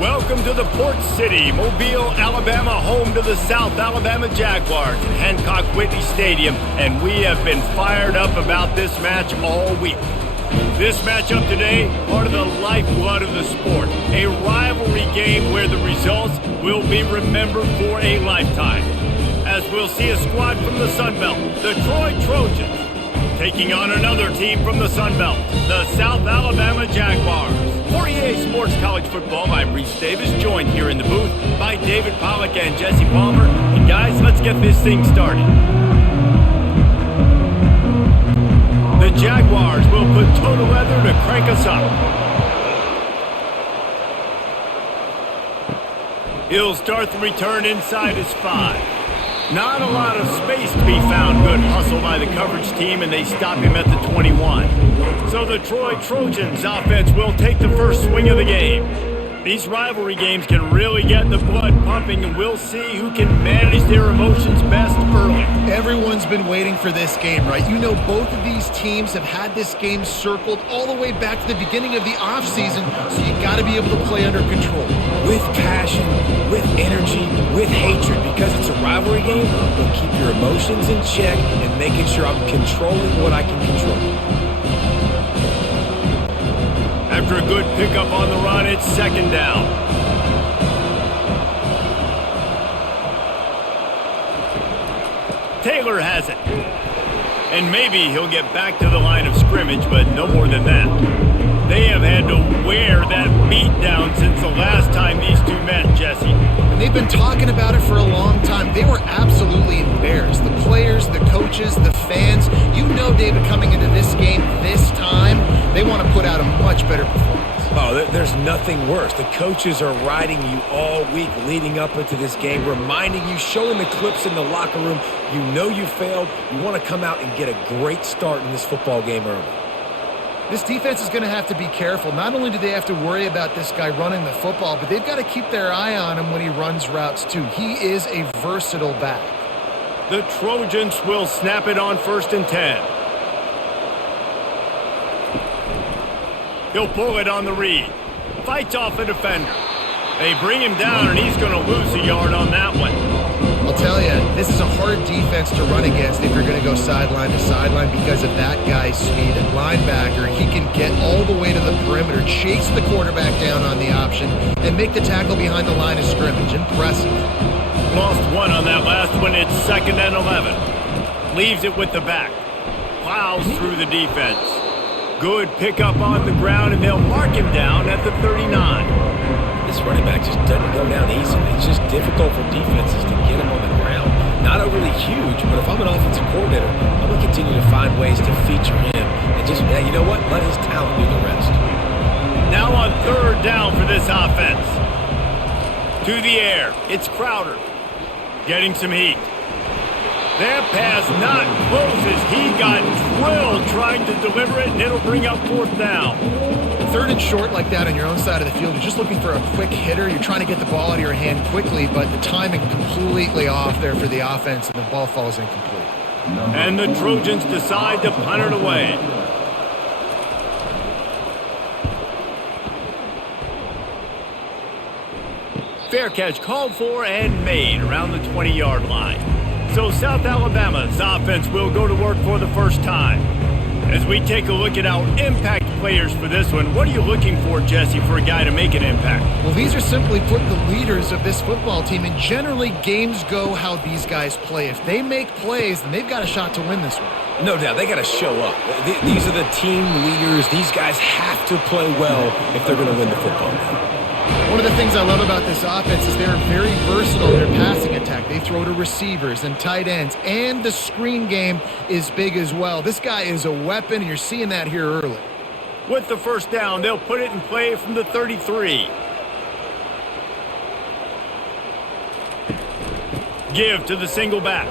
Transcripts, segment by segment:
Welcome to the Port City, Mobile, Alabama, home to the South Alabama Jaguars at Hancock Whitney Stadium, and we have been fired up about this match all week. This matchup today, part of the lifeblood of the sport, a rivalry game where the results will be remembered for a lifetime. As we'll see a squad from the Sun Belt, the Troy Trojans, taking on another team from the Sun Belt, the South Alabama Jaguars. For EA Sports College Football, I'm Reese Davis, joined here in the booth by David Pollack and Jesse Palmer. And guys, let's get this thing started. The Jaguars will put toe to leather to crank us up. He'll start the return inside his 5. Not a lot of space to be found. Good hustle by the coverage team, and they stop him at the 21. So the Troy Trojans offense will take the first swing of the game. These rivalry games can really get the blood pumping, and we'll see who can manage their emotions best early. Everyone's been waiting for this game, right? You know, both of these teams have had this game circled all the way back to the beginning of the offseason, so you got to be able to play under control. With passion, with energy, with hatred, because it's a rivalry game, but keep your emotions in check and making sure I'm controlling what I can control. After a good pickup on the run, it's second down. Taylor has it. And maybe he'll get back to the line of scrimmage, but no more than that. They have had to wear that beat down since the last time these two met, Jesse. And they've been talking about it for a long time. They were absolutely embarrassed. The players, the coaches, the fans. You know, David, coming into this game this time, they want to put out a much better performance. Oh, there's nothing worse. The coaches are riding you all week leading up into this game, reminding you, showing the clips in the locker room. You know you failed. You want to come out and get a great start in this football game early. This defense is going to have to be careful. Not only do they have to worry about this guy running the football, but they've got to keep their eye on him when he runs routes too. He is a versatile back. The Trojans will snap it on 1st and 10. He'll pull it on the read. Fights off a defender. They bring him down, and he's going to lose a yard on that one. I'll tell you, this is a hard defense to run against if you're going to go sideline to sideline because of that guy's speed. At linebacker, he can get all the way to the perimeter, chase the quarterback down on the option, and make the tackle behind the line of scrimmage. Impressive. Lost one on that last one. It's 2nd and 11. Leaves it with the back. Plows through the defense. Good pickup on the ground, and they'll mark him down at the 39. This running back just doesn't go down easily. It's just difficult for defenses to get him on the ground. Not overly huge, but if I'm an offensive coordinator, I'm going to continue to find ways to feature him and just, you know what, let his talent do the rest. Now on 3rd down for this offense. To the air, it's Crowder. Getting some heat. That pass not close as he got drilled trying to deliver it, and it'll bring up 4th down. 3rd and short like that on your own side of the field, you're just looking for a quick hitter. You're trying to get the ball out of your hand quickly, but the timing completely off there for the offense, and the ball falls incomplete. And the Trojans decide to punt it away. Fair catch called for and made around the 20-yard line. So South Alabama's offense will go to work for the first time. As we take a look at our impact players for this one, what are you looking for, Jesse, for a guy to make an impact? Well, these are simply put the leaders of this football team, and generally games go how these guys play. If they make plays, then they've got a shot to win this one. No doubt, they got to show up. These are the team leaders. These guys have to play well if they're going to win the football game. One of the things I love about this offense is they're very versatile in their passing attack. They throw to receivers and tight ends, and the screen game is big as well. This guy is a weapon, and you're seeing that here early. With the 1st down, they'll put it in play from the 33. Give to the single back.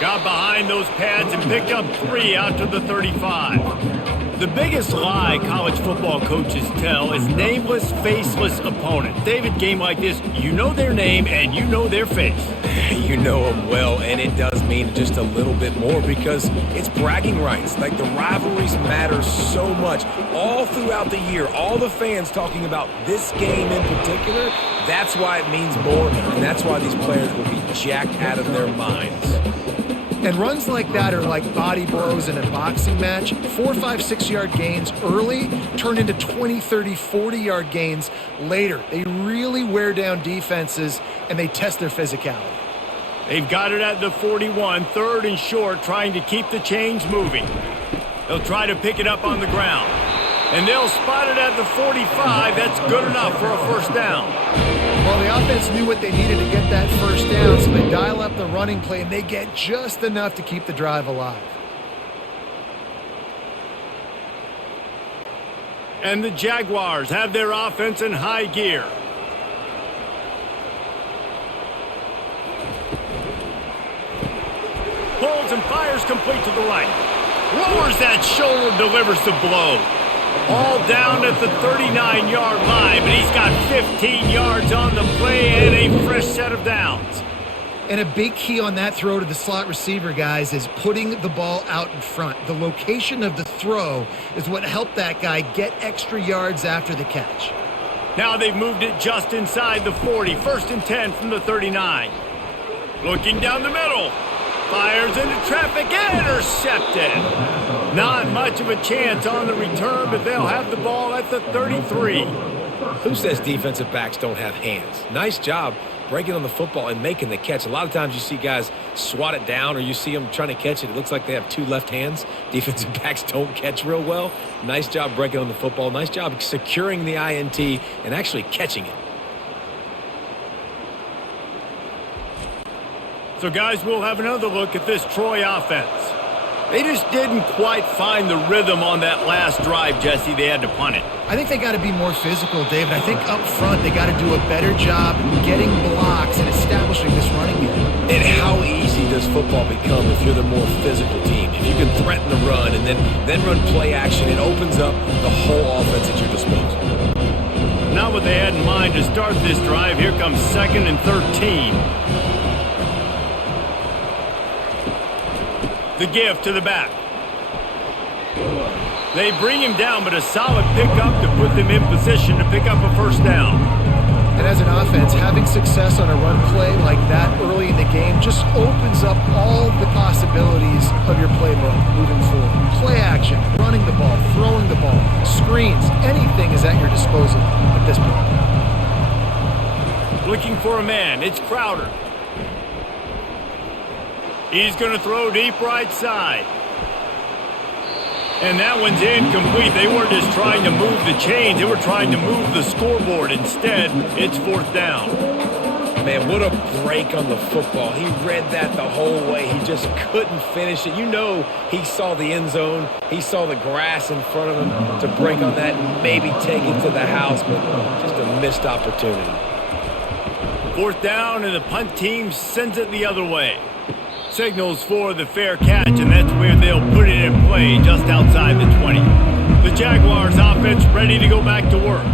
Got behind those pads and picked up 3 out to the 35. The biggest lie college football coaches tell is nameless, faceless opponent. David, game like this, you know their name and you know their face. You know them well, and it does mean just a little bit more because it's bragging rights. Like, the rivalries matter so much all throughout the year. All the fans talking about this game in particular, that's why it means more, and that's why these players will be jacked out of their minds. And runs like that are like body blows in a boxing match. 4, 5, 6-yard gains early turn into 20, 30, 40-yard gains later. They really wear down defenses, and they test their physicality. They've got it at the 41, 3rd and short, trying to keep the chains moving. They'll try to pick it up on the ground. And they'll spot it at the 45. That's good enough for a first down. Well, the offense knew what they needed to get that first down, so they dial up the running play, and they get just enough to keep the drive alive. And the Jaguars have their offense in high gear. Pulls and fires complete to the right. Lowers that shoulder, delivers the blow. All down at the 39-yard line, but he's got 15 yards on the play and a fresh set of downs. And a big key on that throw to the slot receiver, guys, is putting the ball out in front. The location of the throw is what helped that guy get extra yards after the catch. Now they've moved it just inside the 40. 1st and 10 from the 39. Looking down the middle. Fires into traffic, intercepted. Not much of a chance on the return, but they'll have the ball at the 33. Who says defensive backs don't have hands? Nice job breaking on the football and making the catch. A lot of times you see guys swat it down or you see them trying to catch it. It looks like they have 2 left hands. Defensive backs don't catch real well. Nice job breaking on the football. Nice job securing the INT and actually catching it. So, guys, we'll have another look at this Troy offense. They just didn't quite find the rhythm on that last drive, Jesse. They had to punt it. I think they got to be more physical, David. I think up front they got to do a better job getting blocks and establishing this running game. And how easy does football become if you're the more physical team? If you can threaten the run and then run play action, it opens up the whole offense at your disposal. Not what they had in mind to start this drive. Here comes 2nd and 13. The give to the back. They bring him down, but a solid pickup to put them in position to pick up a first down. And as an offense, having success on a run play like that early in the game just opens up all the possibilities of your playbook moving forward. Play action, running the ball, throwing the ball, screens, anything is at your disposal at this point. Looking for a man, it's Crowder. He's going to throw deep right side. And that one's incomplete. They weren't just trying to move the chains. They were trying to move the scoreboard. Instead, it's 4th down. Man, what a break on the football. He read that the whole way. He just couldn't finish it. You know he saw the end zone. He saw the grass in front of him to break on that and maybe take it to the house, but just a missed opportunity. 4th down, and the punt team sends it the other way. Signals for the fair catch, and that's where they'll put it in play just outside the 20. The Jaguars offense ready to go back to work.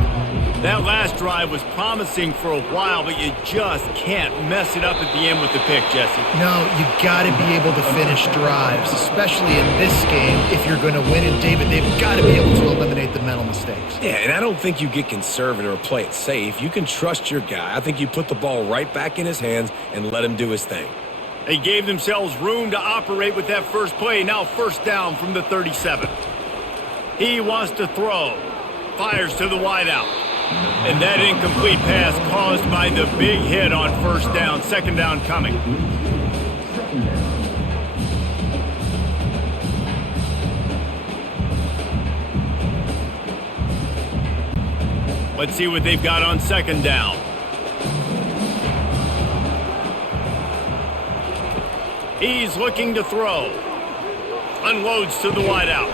That last drive was promising for a while, but you just can't mess it up at the end with the pick, Jesse. No, you got to be able to finish drives, especially in this game if you're going to win. And David, they've got to be able to eliminate the mental mistakes. Yeah, and I don't think you get conservative or play it safe. You can trust your guy. I think you put the ball right back in his hands and let him do his thing. They gave themselves room to operate with that first play. Now 1st down from the 37. He wants to throw. Fires to the wideout. And that incomplete pass caused by the big hit on 1st down. 2nd down coming. Let's see what they've got on 2nd down. He's looking to throw. Unloads to the wideout.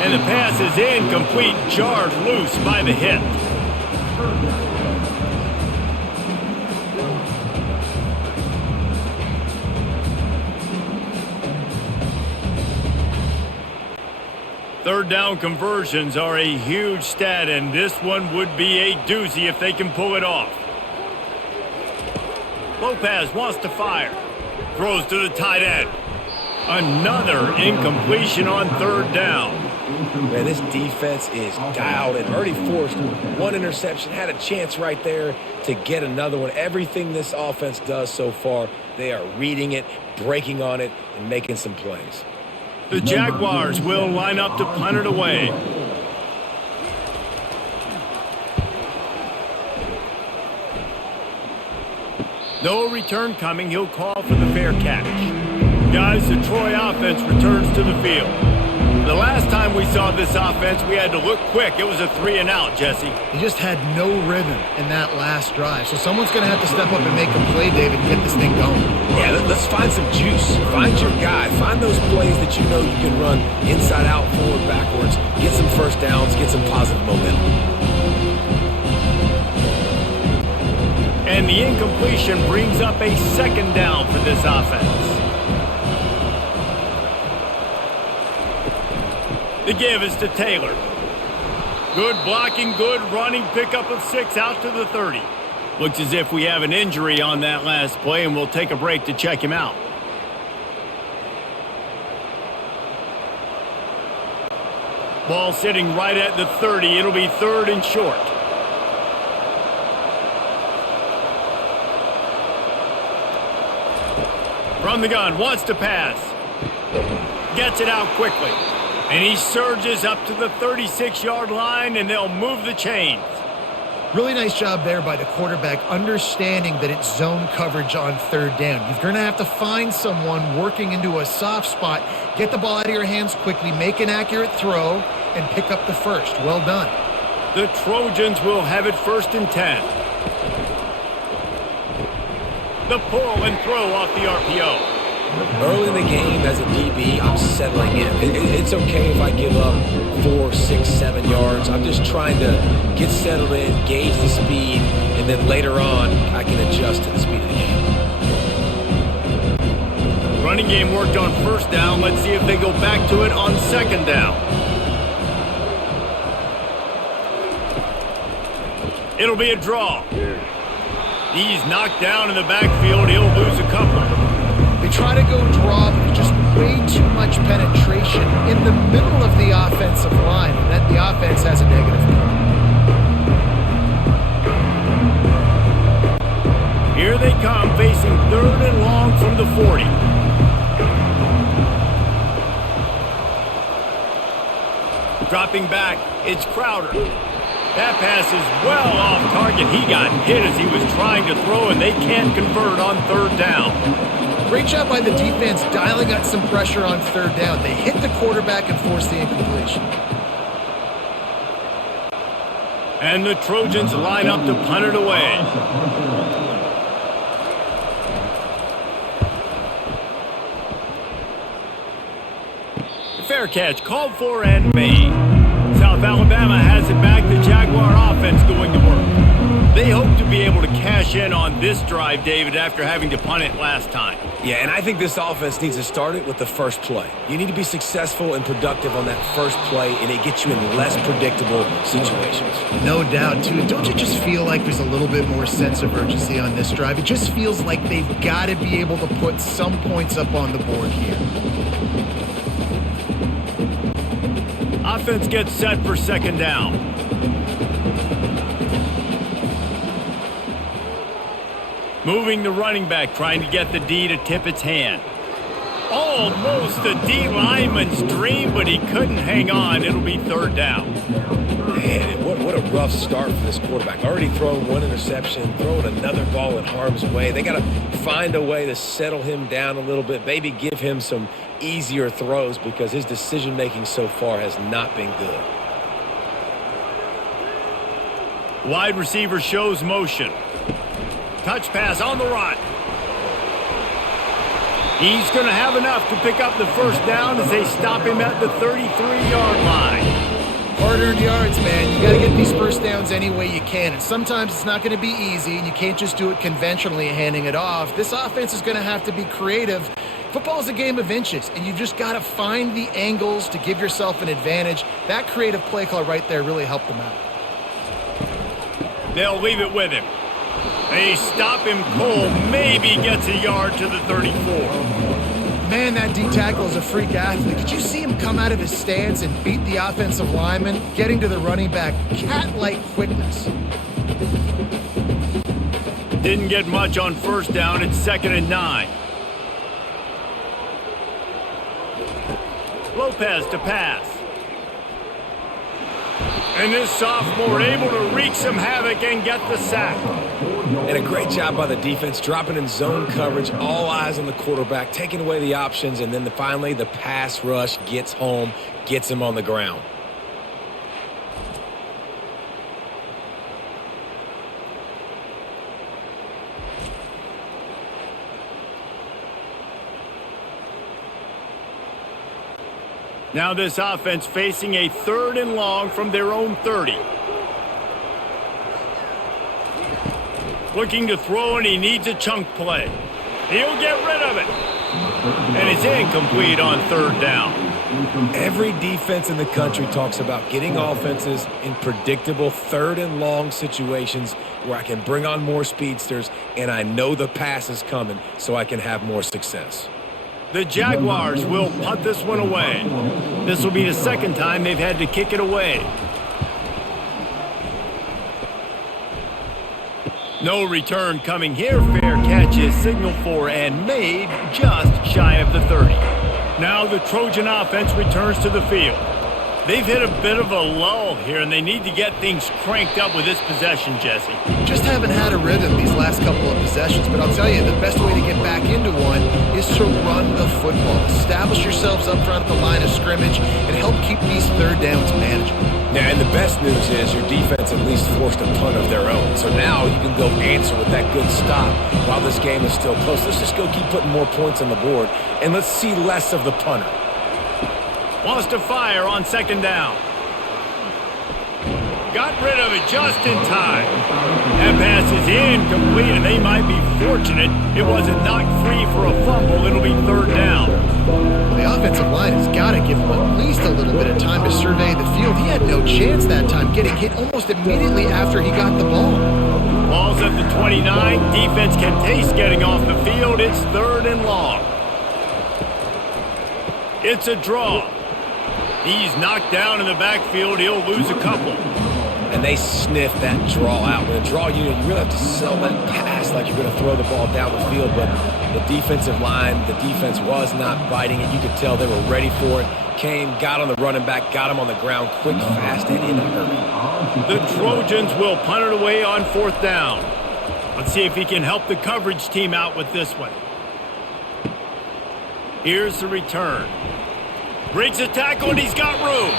And the pass is incomplete, jarred loose by the hit. Third down conversions are a huge stat, and this one would be a doozy if they can pull it off. Lopez wants to fire. Throws to the tight end. Another incompletion on third down. Man, this defense is dialed and already forced one interception. Had a chance right there to get another one. Everything this offense does so far, they are reading it, breaking on it, and making some plays. The Jaguars will line up to punt it away. No return coming. He'll call for the fair catch. Guys, the Troy offense returns to the field. The last time we saw this offense, we had to look quick. It was a 3-and-out, Jesse. He just had no rhythm in that last drive. So someone's going to have to step up and make a play, David, and get this thing going. Yeah, let's find some juice. Find your guy. Find those plays that you know you can run inside out, forward, backwards. Get some first downs. Get some positive momentum. And the incompletion brings up a second down for this offense. The give is to Taylor. Good blocking, good running, pickup of 6 out to the 30. Looks as if we have an injury on that last play, and we'll take a break to check him out. Ball sitting right at the 30. It'll be 3rd and short. From the gun, wants to pass. Gets it out quickly. And he surges up to the 36-yard line, and they'll move the chains. Really nice job there by the quarterback, understanding that it's zone coverage on 3rd down. You're going to have to find someone working into a soft spot, get the ball out of your hands quickly, make an accurate throw, and pick up the first. Well done. The Trojans will have it 1st and 10. The pull and throw off the RPO. Early in the game, as a DB, I'm settling in. It's okay if I give up 4, 6, 7 yards. I'm just trying to get settled in, gauge the speed, and then later on, I can adjust to the speed of the game. Running game worked on 1st down. Let's see if they go back to it on 2nd down. It'll be a draw. He's knocked down in the backfield. He'll lose a couple. They try to go draw, but just way too much penetration in the middle of the offensive line, and that the offense has a negative play. Here they come, facing 3rd and long from the 40. Dropping back, it's Crowder. That pass is well off target. He got hit as he was trying to throw, and they can't convert on 3rd down. Great job by the defense dialing up some pressure on 3rd down. They hit the quarterback and forced the incompletion. And the Trojans line up to punt it away. The fair catch called for and made. South Alabama has it back. The Jaguar offense going to work. They hope to be able to cash in on this drive, David, after having to punt it last time. Yeah, and I think this offense needs to start it with the first play. You need to be successful and productive on that first play, and it gets you in less predictable situations. No doubt, too. Don't you just feel like there's a little bit more sense of urgency on this drive? It just feels like they've got to be able to put some points up on the board here. Offense gets set for 2nd down. Moving the running back, trying to get the D to tip its hand. Almost a D lineman's dream, but he couldn't hang on. It'll be 3rd down. Man, what a rough start for this quarterback. Already throwing 1 interception, throwing another ball in harm's way. They got to find a way to settle him down a little bit, maybe give him some easier throws because his decision-making so far has not been good. Wide receiver shows motion. Touch pass on the run. He's going to have enough to pick up the 1st down as they stop him at the 33-yard line. Hard-earned yards, man. You got to get these 1st downs any way you can. And sometimes it's not going to be easy, and you can't just do it conventionally handing it off. This offense is going to have to be creative. Football is a game of inches, and you've just got to find the angles to give yourself an advantage. That creative play call right there really helped them out. They'll leave it with him. They stop him cold, maybe gets a yard to the 34. Man, that D tackle is a freak athlete. Did you see him come out of his stance and beat the offensive lineman, getting to the running back? Cat-like quickness. Didn't get much on first down. It's 2nd and 9. Lopez to pass. And this sophomore able to wreak some havoc and get the sack. And a great job by the defense, dropping in zone coverage, all eyes on the quarterback, taking away the options, and then finally the pass rush gets home, gets him on the ground. Now this offense facing a 3rd and long from their own 30. Looking to throw, and he needs a chunk play. He'll get rid of it. And it's incomplete on 3rd down. Every defense in the country talks about getting offenses in predictable 3rd and long situations where I can bring on more speedsters and I know the pass is coming so I can have more success. The Jaguars will punt this one away. This will be the 2nd time they've had to kick it away. No return coming here. Fair catch is signaled for and made just shy of the 30. Now the Trojan offense returns to the field. They've hit a bit of a lull here, and they need to get things cranked up with this possession, Jesse. Just haven't had a rhythm these last couple of possessions, but I'll tell you, the best way to get back into one is to run the football. Establish yourselves up front at the line of scrimmage and help keep these 3rd downs manageable. Yeah, and the best news is your defense at least forced a punt of their own. So now you can go answer with that good stop while this game is still close. Let's just go keep putting more points on the board, and let's see less of the punter. Wants to fire on 2nd down. Got rid of it just in time. That pass is incomplete, and they might be fortunate it wasn't knocked free for a fumble. It'll be 3rd down. The offensive line has got to give him at least a little bit of time to survey the field. He had no chance that time, getting hit almost immediately after he got the ball. Ball's at the 29. Defense can taste getting off the field. It's 3rd and long. It's a draw. He's knocked down in the backfield. He'll lose a couple. And they sniff that draw out. With a draw unit, you really have to sell that pass like you're going to throw the ball down the field. But the defensive line, the defense was not biting it. You could tell they were ready for it. Came, got on the running back, got him on the ground quick, fast, and in a hurry. The Trojans will punt it away on 4th down. Let's see if he can help the coverage team out with this one. Here's the return. Breaks a tackle, and he's got room.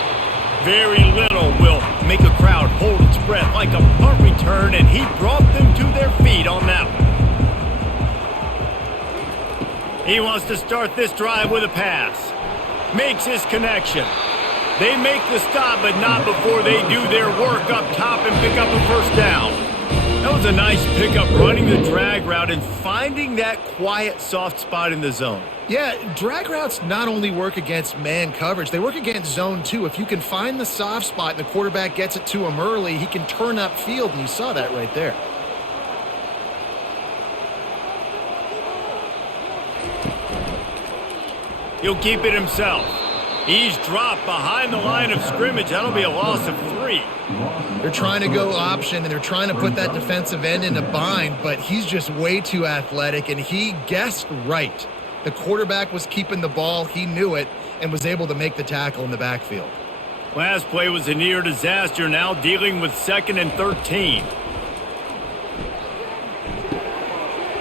Very little will make a crowd hold its breath like a punt return, and he brought them to their feet on that one. He wants to start this drive with a pass. Makes his connection. They make the stop, but not before they do their work up top and pick up a 1st down. That was a nice pickup, running the drag route and finding that quiet, soft spot in the zone. Yeah, drag routes not only work against man coverage, they work against zone too. If you can find the soft spot and the quarterback gets it to him early, he can turn upfield, and you saw that right there. He'll keep it himself. He's dropped behind the line of scrimmage. That'll be a loss of 3. They're trying to go option, and they're trying to put that defensive end in a bind, but he's just way too athletic, and he guessed right. The quarterback was keeping the ball. He knew it and was able to make the tackle in the backfield. Last play was a near disaster, now dealing with 2nd and 13.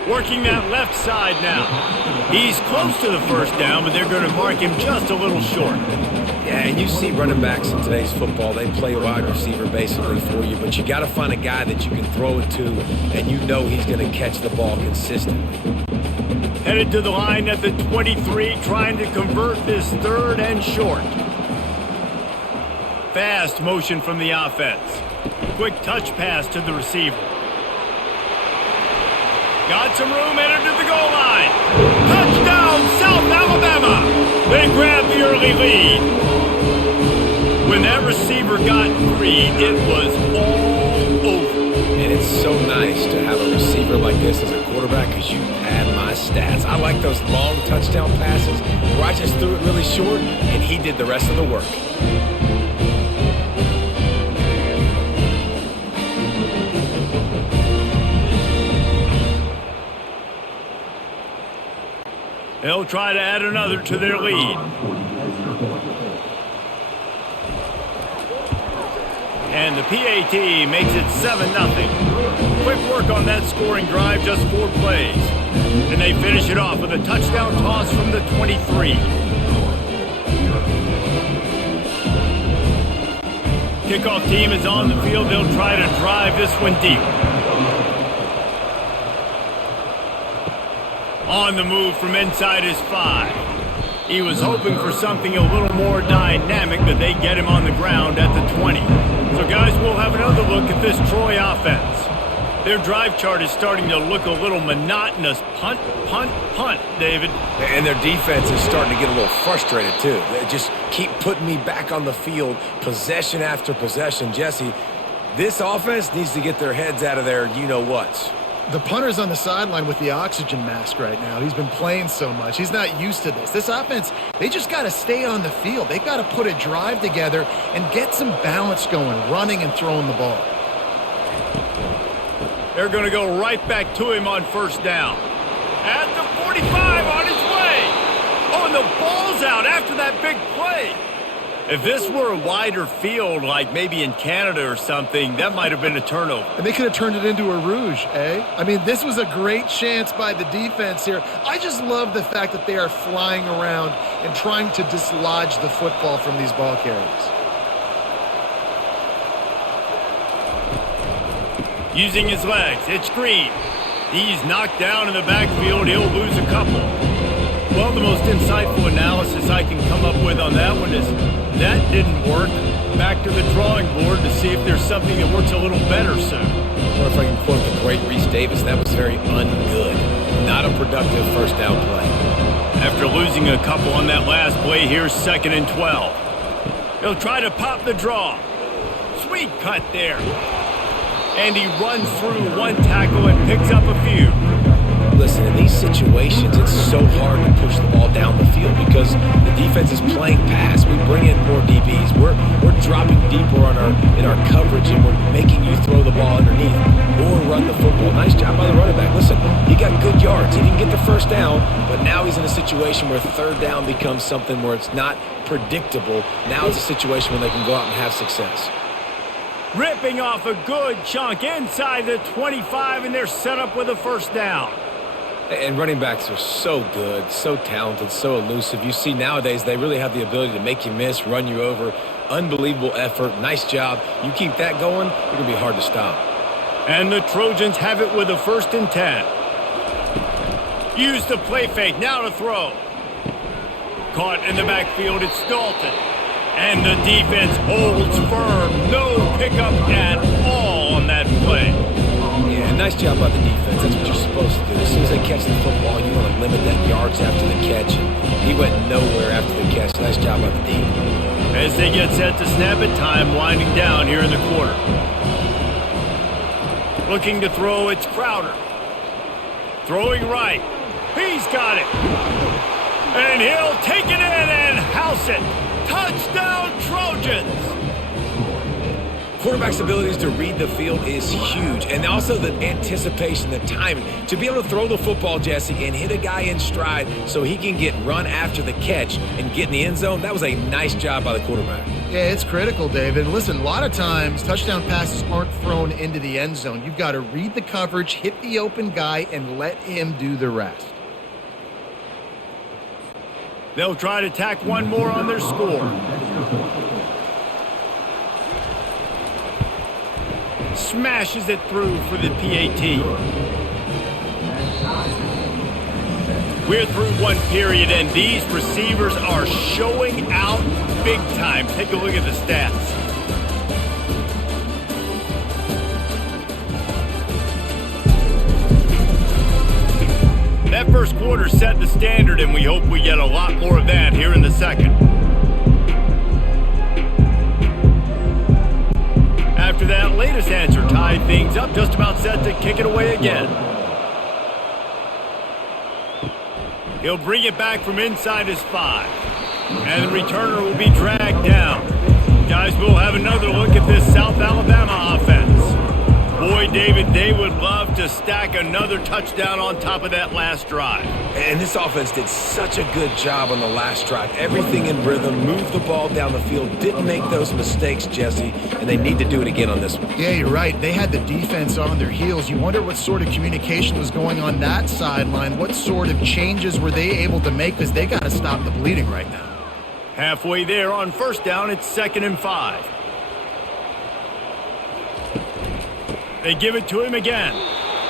Working that left side now. He's close to the 1st down, but they're going to mark him just a little short. Yeah, and you see running backs in today's football, they play wide receiver basically for you, but you got to find a guy that you can throw it to, and you know he's going to catch the ball consistently. Headed to the line at the 23, trying to convert this 3rd and short. Fast motion from the offense. Quick touch pass to the receiver. Got some room, headed to the goal line. Touchdown, South Alabama! They grab the early lead. When that receiver got free, it was all over. And it's so nice to have a receiver like this as a quarterback because you pad my stats. I like those long touchdown passes where I just threw it really short and he did the rest of the work. They'll try to add another to their lead. And the PAT makes it 7-0. Quick work on that scoring drive, just 4 plays. And they finish it off with a touchdown toss from the 23. Kickoff team is on the field. They'll try to drive this one deep. On the move from inside his 5. He was hoping for something a little more dynamic, but they get him on the ground at the 20. So, guys, we'll have another look at this Troy offense. Their drive chart is starting to look a little monotonous. Punt, punt, punt, David. And their defense is starting to get a little frustrated, too. They just keep putting me back on the field, possession after possession. Jesse, this offense needs to get their heads out of their you-know-whats. The punter's on the sideline with the oxygen mask right now. He's been playing so much. He's not used to this. This offense, they just got to stay on the field. They've got to put a drive together and get some balance going, running and throwing the ball. They're going to go right back to him on first down. At the 45, on his way. Oh, and the ball's out after that big play. If this were a wider field, like maybe in Canada or something, that might have been a turnover. And they could have turned it into a rouge, eh? I mean, this was a great chance by the defense here. I just love the fact that they are flying around and trying to dislodge the football from these ball carriers. Using his legs, it's Green. He's knocked down in the backfield. He'll lose a couple. Well, the most insightful analysis I can come up with on that one is that didn't work. Back to the drawing board to see if there's something that works a little better soon. Or if I can quote the great Reese Davis, that was very ungood. Not a productive first down play. After losing a couple on that last play, here's 2nd and 12. He'll try to pop the draw. Sweet cut there. And he runs through one tackle and picks up a few. Listen, in these situations, it's so hard to push the ball down the field because the defense is playing pass. We bring in more DBs. We're dropping deeper in our coverage, and we're making you throw the ball underneath or run the football. Nice job by the running back. Listen, he got good yards. He didn't get the first down, but now he's in a situation where third down becomes something where it's not predictable. Now it's a situation where they can go out and have success. Ripping off a good chunk inside the 25, and they're set up with a first down. And running backs are so good, so talented, so elusive. You see nowadays they really have the ability to make you miss, run you over. Unbelievable effort. Nice job. You keep that going, it's going to be hard to stop. And the Trojans have it with a 1st and 10. Use the play fake. Now to throw. Caught in the backfield. It's Dalton. And the defense holds firm. No pickup at all on that play. Yeah, nice job by the defense. That's what you're supposed to do. As soon as they catch the football, you want to limit that yards after the catch. And he went nowhere after the catch. Nice job by the D. As they get set to snap it, time winding down here in the quarter. Looking to throw, it's Crowder. Throwing right. He's got it. And he'll take it in and house it. Touchdown, Trojans! Quarterback's abilities to read the field is huge, and also the anticipation, the timing. To be able to throw the football, Jesse, and hit a guy in stride so he can get run after the catch and get in the end zone, that was a nice job by the quarterback. Yeah, it's critical, David. Listen, a lot of times touchdown passes aren't thrown into the end zone. You've got to read the coverage, hit the open guy, and let him do the rest. They'll try to tack one more on their score. Smashes it through for the PAT. We're through one period, and these receivers are showing out big time. Take a look at the stats. That first quarter set the standard, and we hope we get a lot more of that here in the second. After that latest this answer tied things up, just about set to kick it away again. He'll bring it back from inside his 5. And the returner will be dragged down. Guys, we'll have another look at this South Alabama offense. Boy, David, they would love to stack another touchdown on top of that last drive. And this offense did such a good job on the last drive. Everything in rhythm, moved the ball down the field, didn't make those mistakes, Jesse, and they need to do it again on this one. Yeah, you're right. They had the defense on their heels. You wonder what sort of communication was going on that sideline. What sort of changes were they able to make, because they got to stop the bleeding right now. Halfway there on first down, it's 2nd and 5. They give it to him again.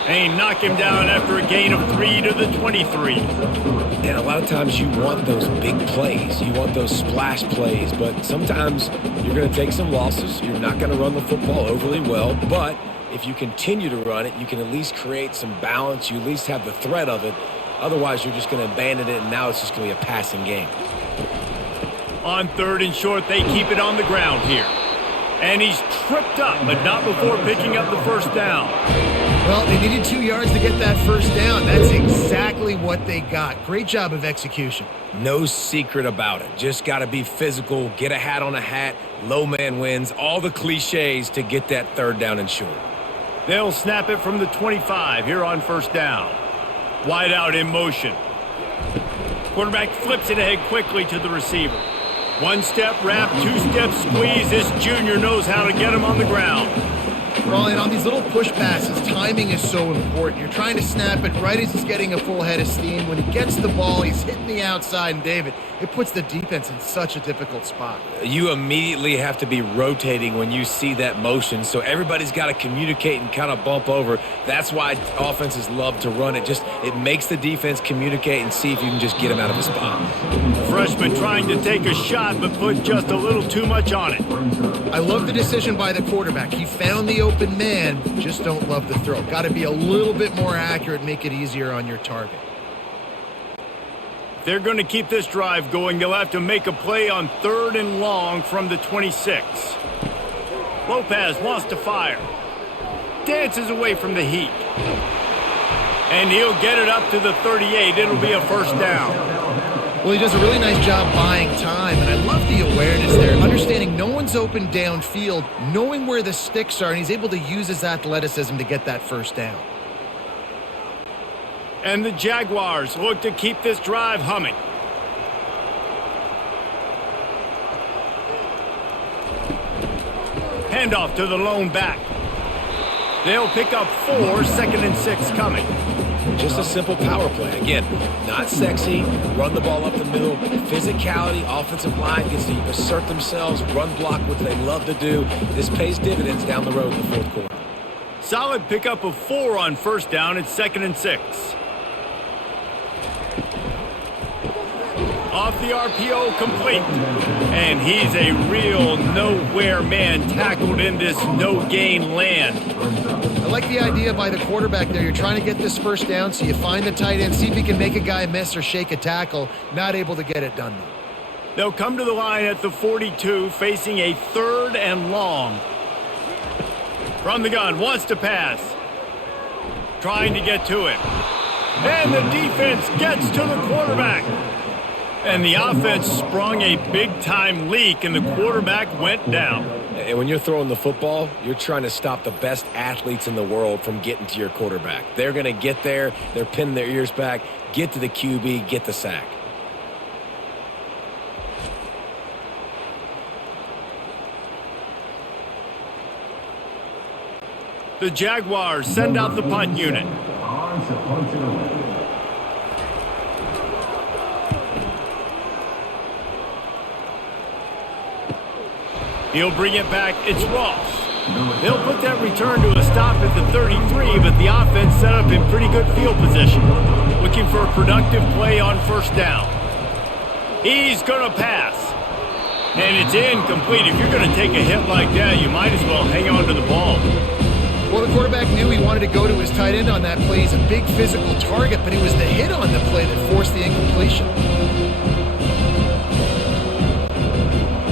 They knock him down after a gain of 3 to the 23. And a lot of times you want those big plays. You want those splash plays. But sometimes you're going to take some losses. You're not going to run the football overly well. But if you continue to run it, you can at least create some balance. You at least have the threat of it. Otherwise, you're just going to abandon it, and now it's just going to be a passing game. On 3rd and short, they keep it on the ground here. And he's tripped up, but not before picking up the first down. Well, they needed 2 yards to get that first down. That's exactly what they got. Great job of execution. No secret about it. Just got to be physical, get a hat on a hat, low man wins, all the cliches to get that 3rd down and short. They'll snap it from the 25 here on first down. Wide out in motion. Quarterback flips it ahead quickly to the receiver. 1-step wrap, 2-step squeeze. This junior knows how to get him on the ground. Well, and on these little push passes, timing is so important. You're trying to snap it right as he's getting a full head of steam. When he gets the ball, he's hitting the outside, and David, it puts the defense in such a difficult spot. You immediately have to be rotating when you see that motion, so everybody's got to communicate and kind of bump over. That's why offenses love to run it. It makes the defense communicate and see if you can just get him out of a spot. Freshman trying to take a shot, but put just a little too much on it. I love the decision by the quarterback. He found the open man, just don't love the throw. Got to be a little bit more accurate, make it easier on your target. If they're going to keep this drive going, they'll have to make a play on 3rd and long from the 26. Lopez wants to fire. Dances away from the heat. And he'll get it up to the 38. It'll be a first down. Well, he does a really nice job buying time, and I love the awareness there. Understanding no one's open downfield, knowing where the sticks are, and he's able to use his athleticism to get that first down. And the Jaguars look to keep this drive humming. Handoff to the lone back. They'll pick up 4, 2nd and 6 coming. Just a simple power play. Again, not sexy, run the ball up the middle, physicality, offensive line gets to assert themselves, run block, which they love to do. This pays dividends down the road in the 4th quarter. Solid pickup of 4 on first down. It's 2nd and 6. Off the RPO, complete. And he's a real nowhere man tackled in this no-gain land. I like the idea by the quarterback there. You're trying to get this first down, so you find the tight end, see if he can make a guy miss or shake a tackle. Not able to get it done. They'll come to the line at the 42, facing a 3rd and long. From the gun, wants to pass. Trying to get to it. And the defense gets to the quarterback. And the offense sprung a big-time leak, and the quarterback went down. And when you're throwing the football, you're trying to stop the best athletes in the world from getting to your quarterback. They're going to get there. They're pinning their ears back, get to the QB, get the sack. The Jaguars send out the punt unit. He'll bring it back. It's Ross. They'll put that return to a stop at the 33, but the offense set up in pretty good field position. Looking for a productive play on first down. He's going to pass. And it's incomplete. If you're going to take a hit like that, you might as well hang on to the ball. Well, the quarterback knew he wanted to go to his tight end on that play. He's a big physical target, but it was the hit on the play that forced the incompletion.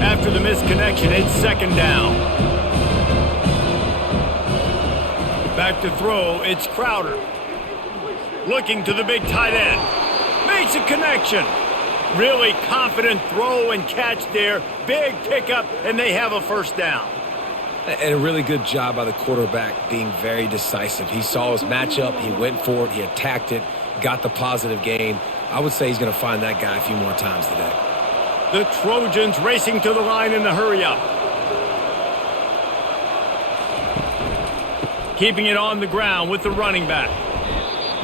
After the misconnection, it's 2nd down. Back to throw, it's Crowder. Looking to the big tight end. Makes a connection. Really confident throw and catch there. Big pickup, and they have a first down. And a really good job by the quarterback being very decisive. He saw his matchup, he went for it, he attacked it, got the positive gain. I would say he's going to find that guy a few more times today. The Trojans racing to the line in the hurry-up. Keeping it on the ground with the running back.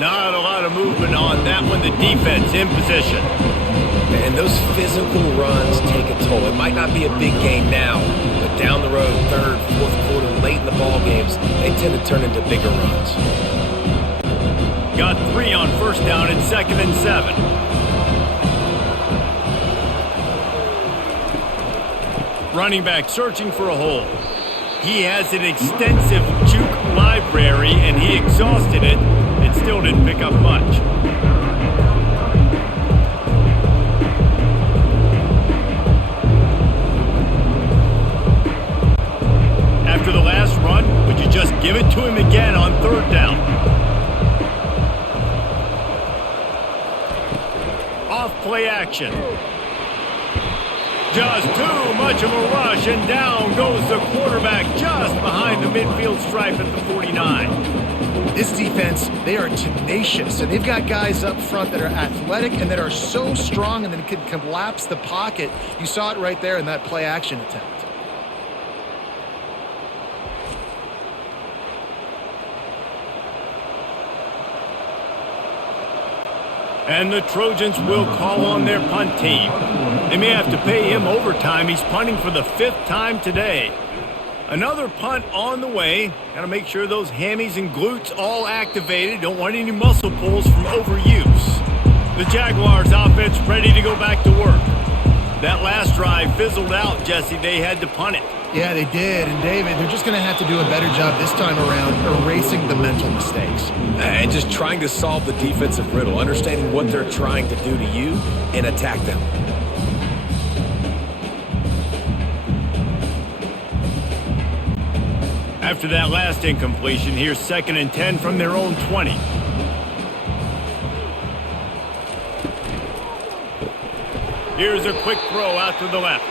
Not a lot of movement on that one. The defense in position. And those physical runs take a toll. It might not be a big game now, but down the road, third, fourth quarter, late in the ball games, they tend to turn into bigger runs. Got 3 on first down and 2nd and 7. Running back searching for a hole. He has an extensive juke library, and he exhausted it and still didn't pick up much. After the last run, would you just give it to him again on 3rd down? Off play action. Just too much of a rush, and down goes the quarterback just behind the midfield stripe at the 49. This defense, they are tenacious, and they've got guys up front that are athletic and that are so strong and then can collapse the pocket. You saw it right there in that play action attempt. And the Trojans will call on their punt team. They may have to pay him overtime. He's punting for the 5th time today. Another punt on the way. Got to make sure those hammies and glutes all activated. Don't want any muscle pulls from overuse. The Jaguars offense ready to go back to work. That last drive fizzled out, Jesse. They had to punt it. Yeah, they did. And David, they're just going to have to do a better job this time around erasing the mental mistakes. And just trying to solve the defensive riddle, understanding what they're trying to do to you and attack them. After that last incompletion, here's 2nd and 10 from their own 20. Here's a quick throw out to the left.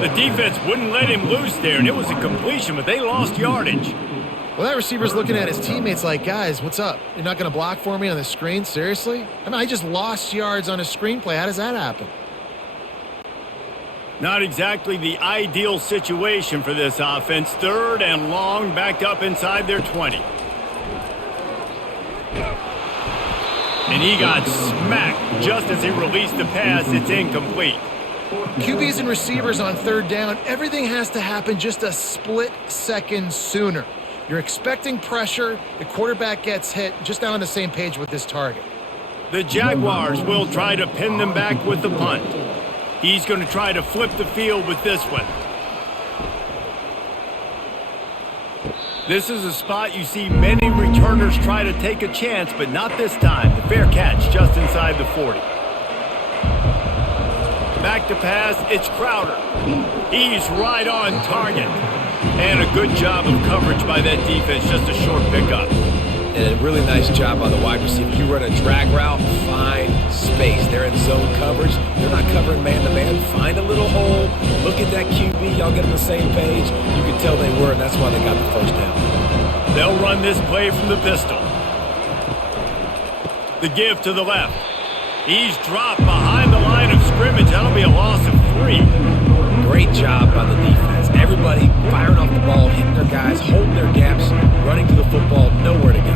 The defense wouldn't let him loose there, and it was a completion, but they lost yardage. Well, that receiver's looking at his teammates like, guys, what's up? You're not going to block for me on the screen? Seriously? I mean, I just lost yards on a screenplay. How does that happen? Not exactly the ideal situation for this offense. 3rd and long, backed up inside their 20. And he got smacked just as he released the pass. It's incomplete. QBs and receivers on 3rd down, everything has to happen just a split second sooner. You're expecting pressure, the quarterback gets hit, just not on the same page with this target. The Jaguars will try to pin them back with the punt. He's going to try to flip the field with this one. This is a spot you see many returners try to take a chance, but not this time. The fair catch just inside the 40. Back to pass, it's Crowder. He's right on target. And a good job of coverage by that defense, just a short pickup. And a really nice job by the wide receiver. You run a drag route, find space. They're in zone coverage. They're not covering man-to-man. Find a little hole. Look at that QB. Y'all get on the same page. You can tell they were, and that's why they got the first down. They'll run this play from the pistol. The give to the left. He's dropped behind the line of scrimmage. That'll be a loss of 3. Great job by the defense. Everybody firing off the ball, hitting their guys, holding their gaps, running to the football, nowhere to go.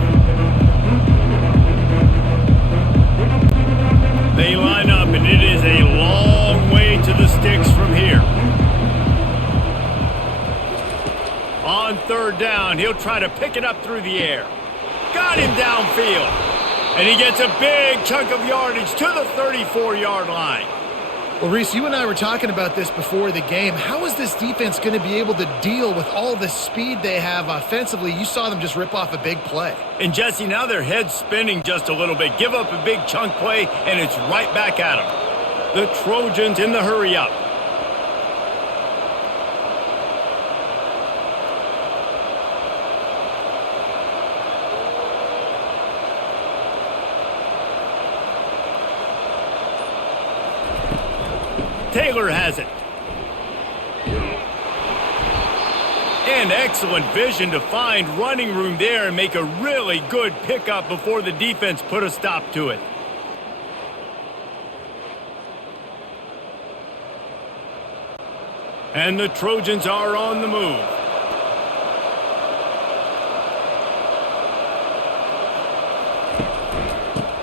They line up, and it is a long way to the sticks from here. On 3rd down, he'll try to pick it up through the air. Got him downfield. And he gets a big chunk of yardage to the 34-yard line. Well, Reese, you and I were talking about this before the game. How is this defense going to be able to deal with all the speed they have offensively? You saw them just rip off a big play. And, Jesse, now their head's spinning just a little bit. Give up a big chunk play, and it's right back at them. The Trojans in the hurry-up. Taylor has it. And excellent vision to find running room there and make a really good pickup before the defense put a stop to it. And the Trojans are on the move.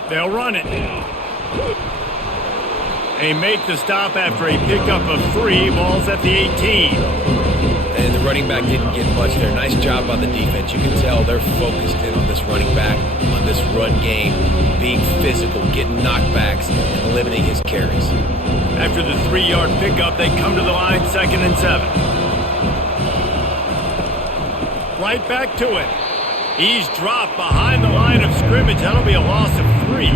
They'll run it. They make the stop after a pickup of 3. Ball's at the 18. And the running back didn't get much there. Nice job by the defense. You can tell they're focused in on this running back, on this run game, being physical, getting knockbacks, and limiting his carries. After the 3-yard pickup, they come to the line, 2nd and 7. Right back to it. He's dropped behind the line of scrimmage. That'll be a loss of 3.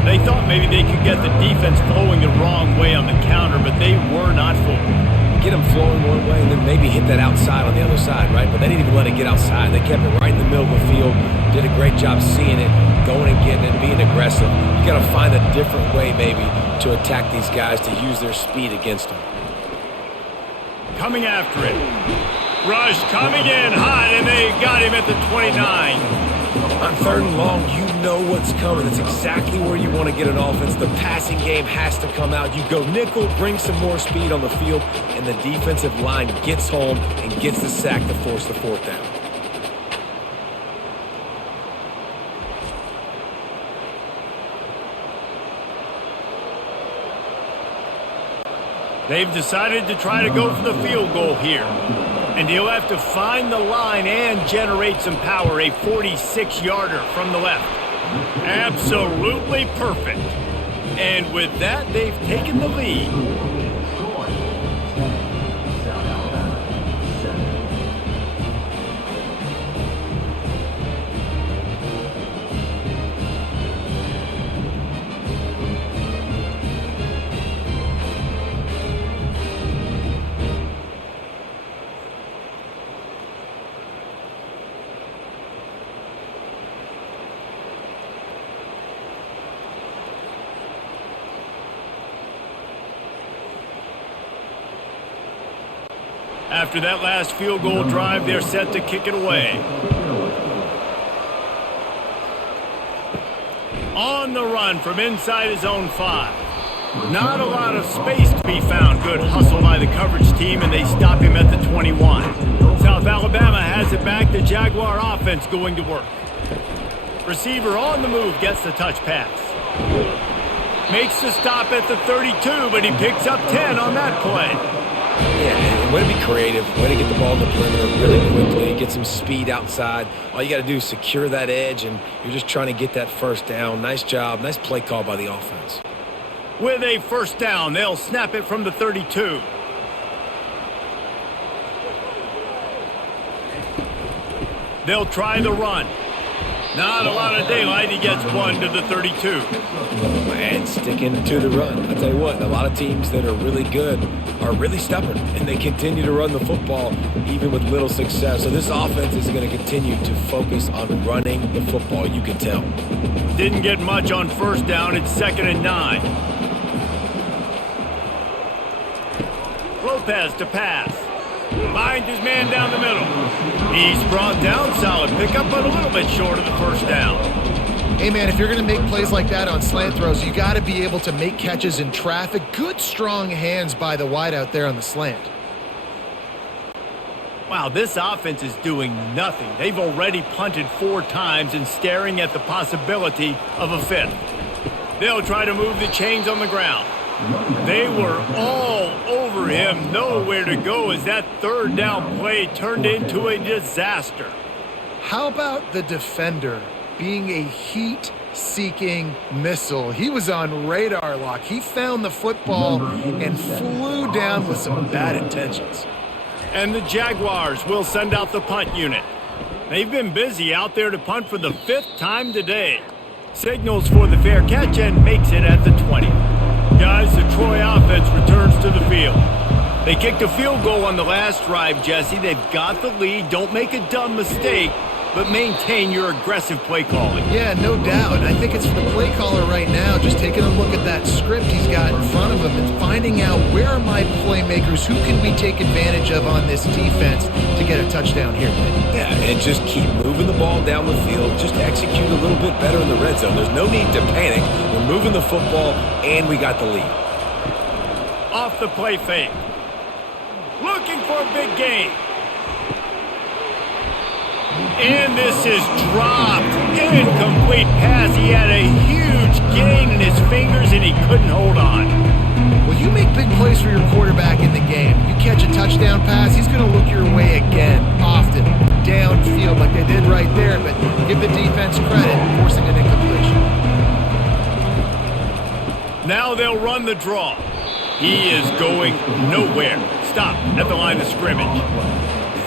They thought maybe they could get the defense flowing the wrong way on the counter, but they were not fooled. Get them flowing one way and then maybe hit that outside on the other side, right? But they didn't even let it get outside. They kept it right in the middle of the field, did a great job seeing it, going and getting it, being aggressive. You got to find a different way maybe to attack these guys, to use their speed against them. Coming after it. Rush coming in hot, and they got him at the 29. On 3rd and long, you know what's coming. That's exactly where you want to get an offense. The passing game has to come out. You go nickel, bring some more speed on the field, and the defensive line gets home and gets the sack to force the 4th down. They've decided to try to go for the field goal here. And he'll have to find the line and generate some power. A 46-yarder from the left. Absolutely perfect. And with that, they've taken the lead. After that last field goal drive, they're set to kick it away. On the run from inside his own 5. Not a lot of space to be found. Good hustle by the coverage team, and they stop him at the 21. South Alabama has it back. The Jaguar offense going to work. Receiver on the move gets the touch pass. Makes the stop at the 32, but he picks up 10 on that play. Yeah, way to be creative, way to get the ball in the perimeter really quickly, get some speed outside. All you got to do is secure that edge, and you're just trying to get that 1st down. Nice job, nice play call by the offense. With a 1st down, they'll snap it from the 32. They'll try the run. Not a lot of daylight. He gets 1 to the 32. And sticking to the run. I'll tell you what, a lot of teams that are really good are really stubborn, and they continue to run the football even with little success. So this offense is going to continue to focus on running the football, you can tell. Didn't get much on 1st down. It's 2nd and 9. Lopez to pass. Finds his man down the middle. He's brought down. Solid pickup, but a little bit short of the 1st down. Hey, man, if you're going to make plays like that on slant throws, you got to be able to make catches in traffic. Good, strong hands by the wide out there on the slant. Wow, this offense is doing nothing. They've already punted 4 times and staring at the possibility of a 5th. They'll try to move the chains on the ground. They were all over him, nowhere to go as that 3rd down play turned into a disaster. How about the defender being a heat-seeking missile? He was on radar lock. He found the football and flew down with some bad intentions. And the Jaguars will send out the punt unit. They've been busy out there to punt for the 5th time today. Signals for the fair catch and makes it at the 20. Guys, the Troy offense returns to the field. They kicked a field goal on the last drive, Jesse. They've got the lead. Don't make a dumb mistake. but maintain your aggressive play calling. Yeah, no doubt. I think it's for the play caller right now, just taking a look at that script he's got in front of him and finding out where are my playmakers, who can we take advantage of on this defense to get a touchdown here. Yeah, and just keep moving the ball down the field. Just execute a little bit better in the red zone. There's no need to panic. We're moving the football, and we got the lead. Off the play fake. Looking for a big gain. And this is dropped. Incomplete pass. He had a huge gain in his fingers, and he couldn't hold on. Well, you make big plays for your quarterback in the game. You catch a touchdown pass, he's going to look your way again, often, downfield like they did right there, but give the defense credit, forcing an incompletion. Now they'll run the draw. He is going nowhere. Stop at the line of scrimmage.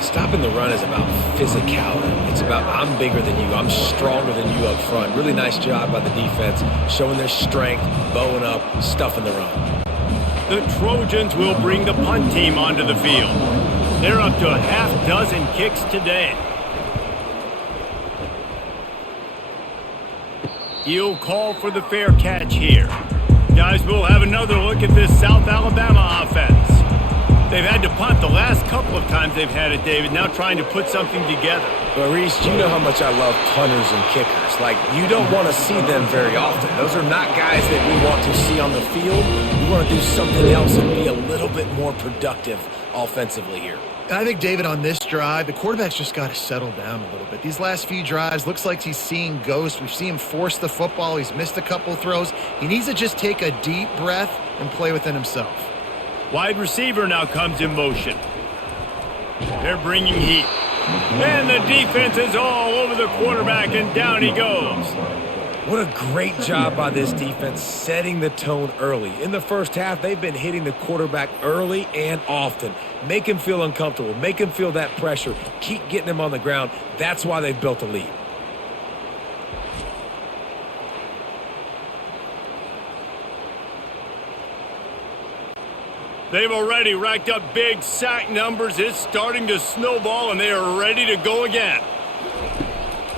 Stopping the run is about physicality. It's about I'm bigger than you. I'm stronger than you up front. Really nice job by the defense, showing their strength, bowing up, stuffing the run. The Trojans will bring the punt team onto the field. They're up to a half dozen kicks today. He'll call for the fair catch here. Guys, we'll have another look at this South Alabama offense. They've had to punt the last couple of times they've had it, David, now trying to put something together. But, Reese, you know how much I love punters and kickers. Like, you don't want to see them very often. Those are not guys that we want to see on the field. We want to do something else and be a little bit more productive offensively here. I think, David, on this drive, the quarterback's just got to settle down a little bit. These last few drives, looks like he's seeing ghosts. We've seen him force the football. He's missed a couple throws. He needs to just take a deep breath and play within himself. Wide receiver now comes in motion. They're bringing heat. And the defense is all over the quarterback, and down he goes. What a great job by this defense setting the tone early. In the first half, they've been hitting the quarterback early and often. Make him feel uncomfortable. Make him feel that pressure. Keep getting him on the ground. That's why they've built a lead. They've already racked up big sack numbers. It's starting to snowball, and they are ready to go again.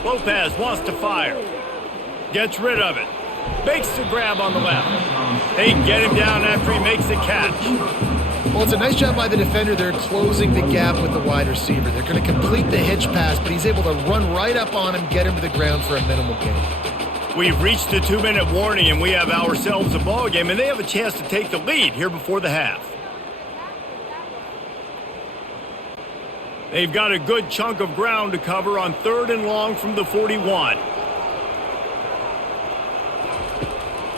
Lopez wants to fire. Gets rid of it. Makes the grab on the left. They get him down after he makes the catch. Well, it's a nice job by the defender. They're closing the gap with the wide receiver. They're going to complete the hitch pass, but he's able to run right up on him, get him to the ground for a minimal gain. We've reached the 2-minute warning, and we have ourselves a ball game, and they have a chance to take the lead here before the half. They've got a good chunk of ground to cover on 3rd and long from the 41.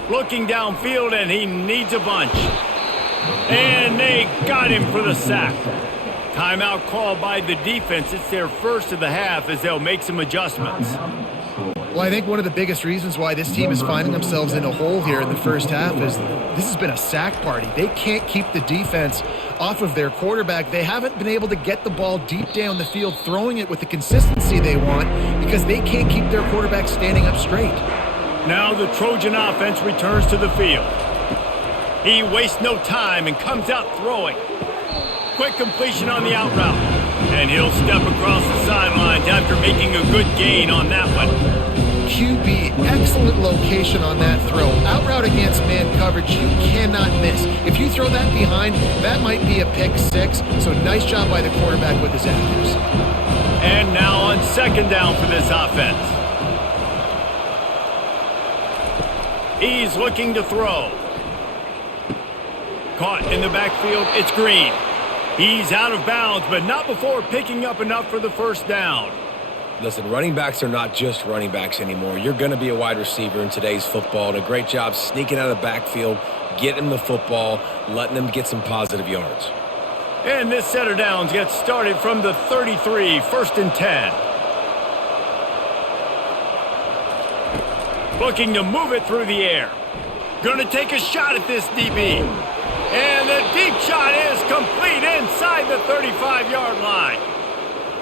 Looking downfield, and he needs a bunch. And they got him for the sack. Timeout called by the defense. It's their first of the half as they'll make some adjustments. Well, I think one of the biggest reasons why this team is finding themselves in a hole here in the first half is this has been a sack party. They can't keep the defense off of their quarterback. They haven't been able to get the ball deep down the field, throwing it with the consistency they want because they can't keep their quarterback standing up straight. Now the Trojan offense returns to the field. He wastes no time and comes out throwing. Quick completion on the out route. And he'll step across the sidelines after making a good gain on that one. QB, excellent location on that throw. Out route against man coverage, you cannot miss. If you throw that behind, that might be a pick six. So nice job by the quarterback with his accuracy. And now on 2nd down for this offense. He's looking to throw. Caught in the backfield, it's Green. He's out of bounds, but not before picking up enough for the first down. Listen, running backs are not just running backs anymore. You're going to be a wide receiver in today's football. And a great job sneaking out of the backfield, getting him the football, letting him get some positive yards. And this set of downs gets started from the 33, 1st and 10. Looking to move it through the air. Going to take a shot at this DB. And the deep shot is complete inside the 35-yard line.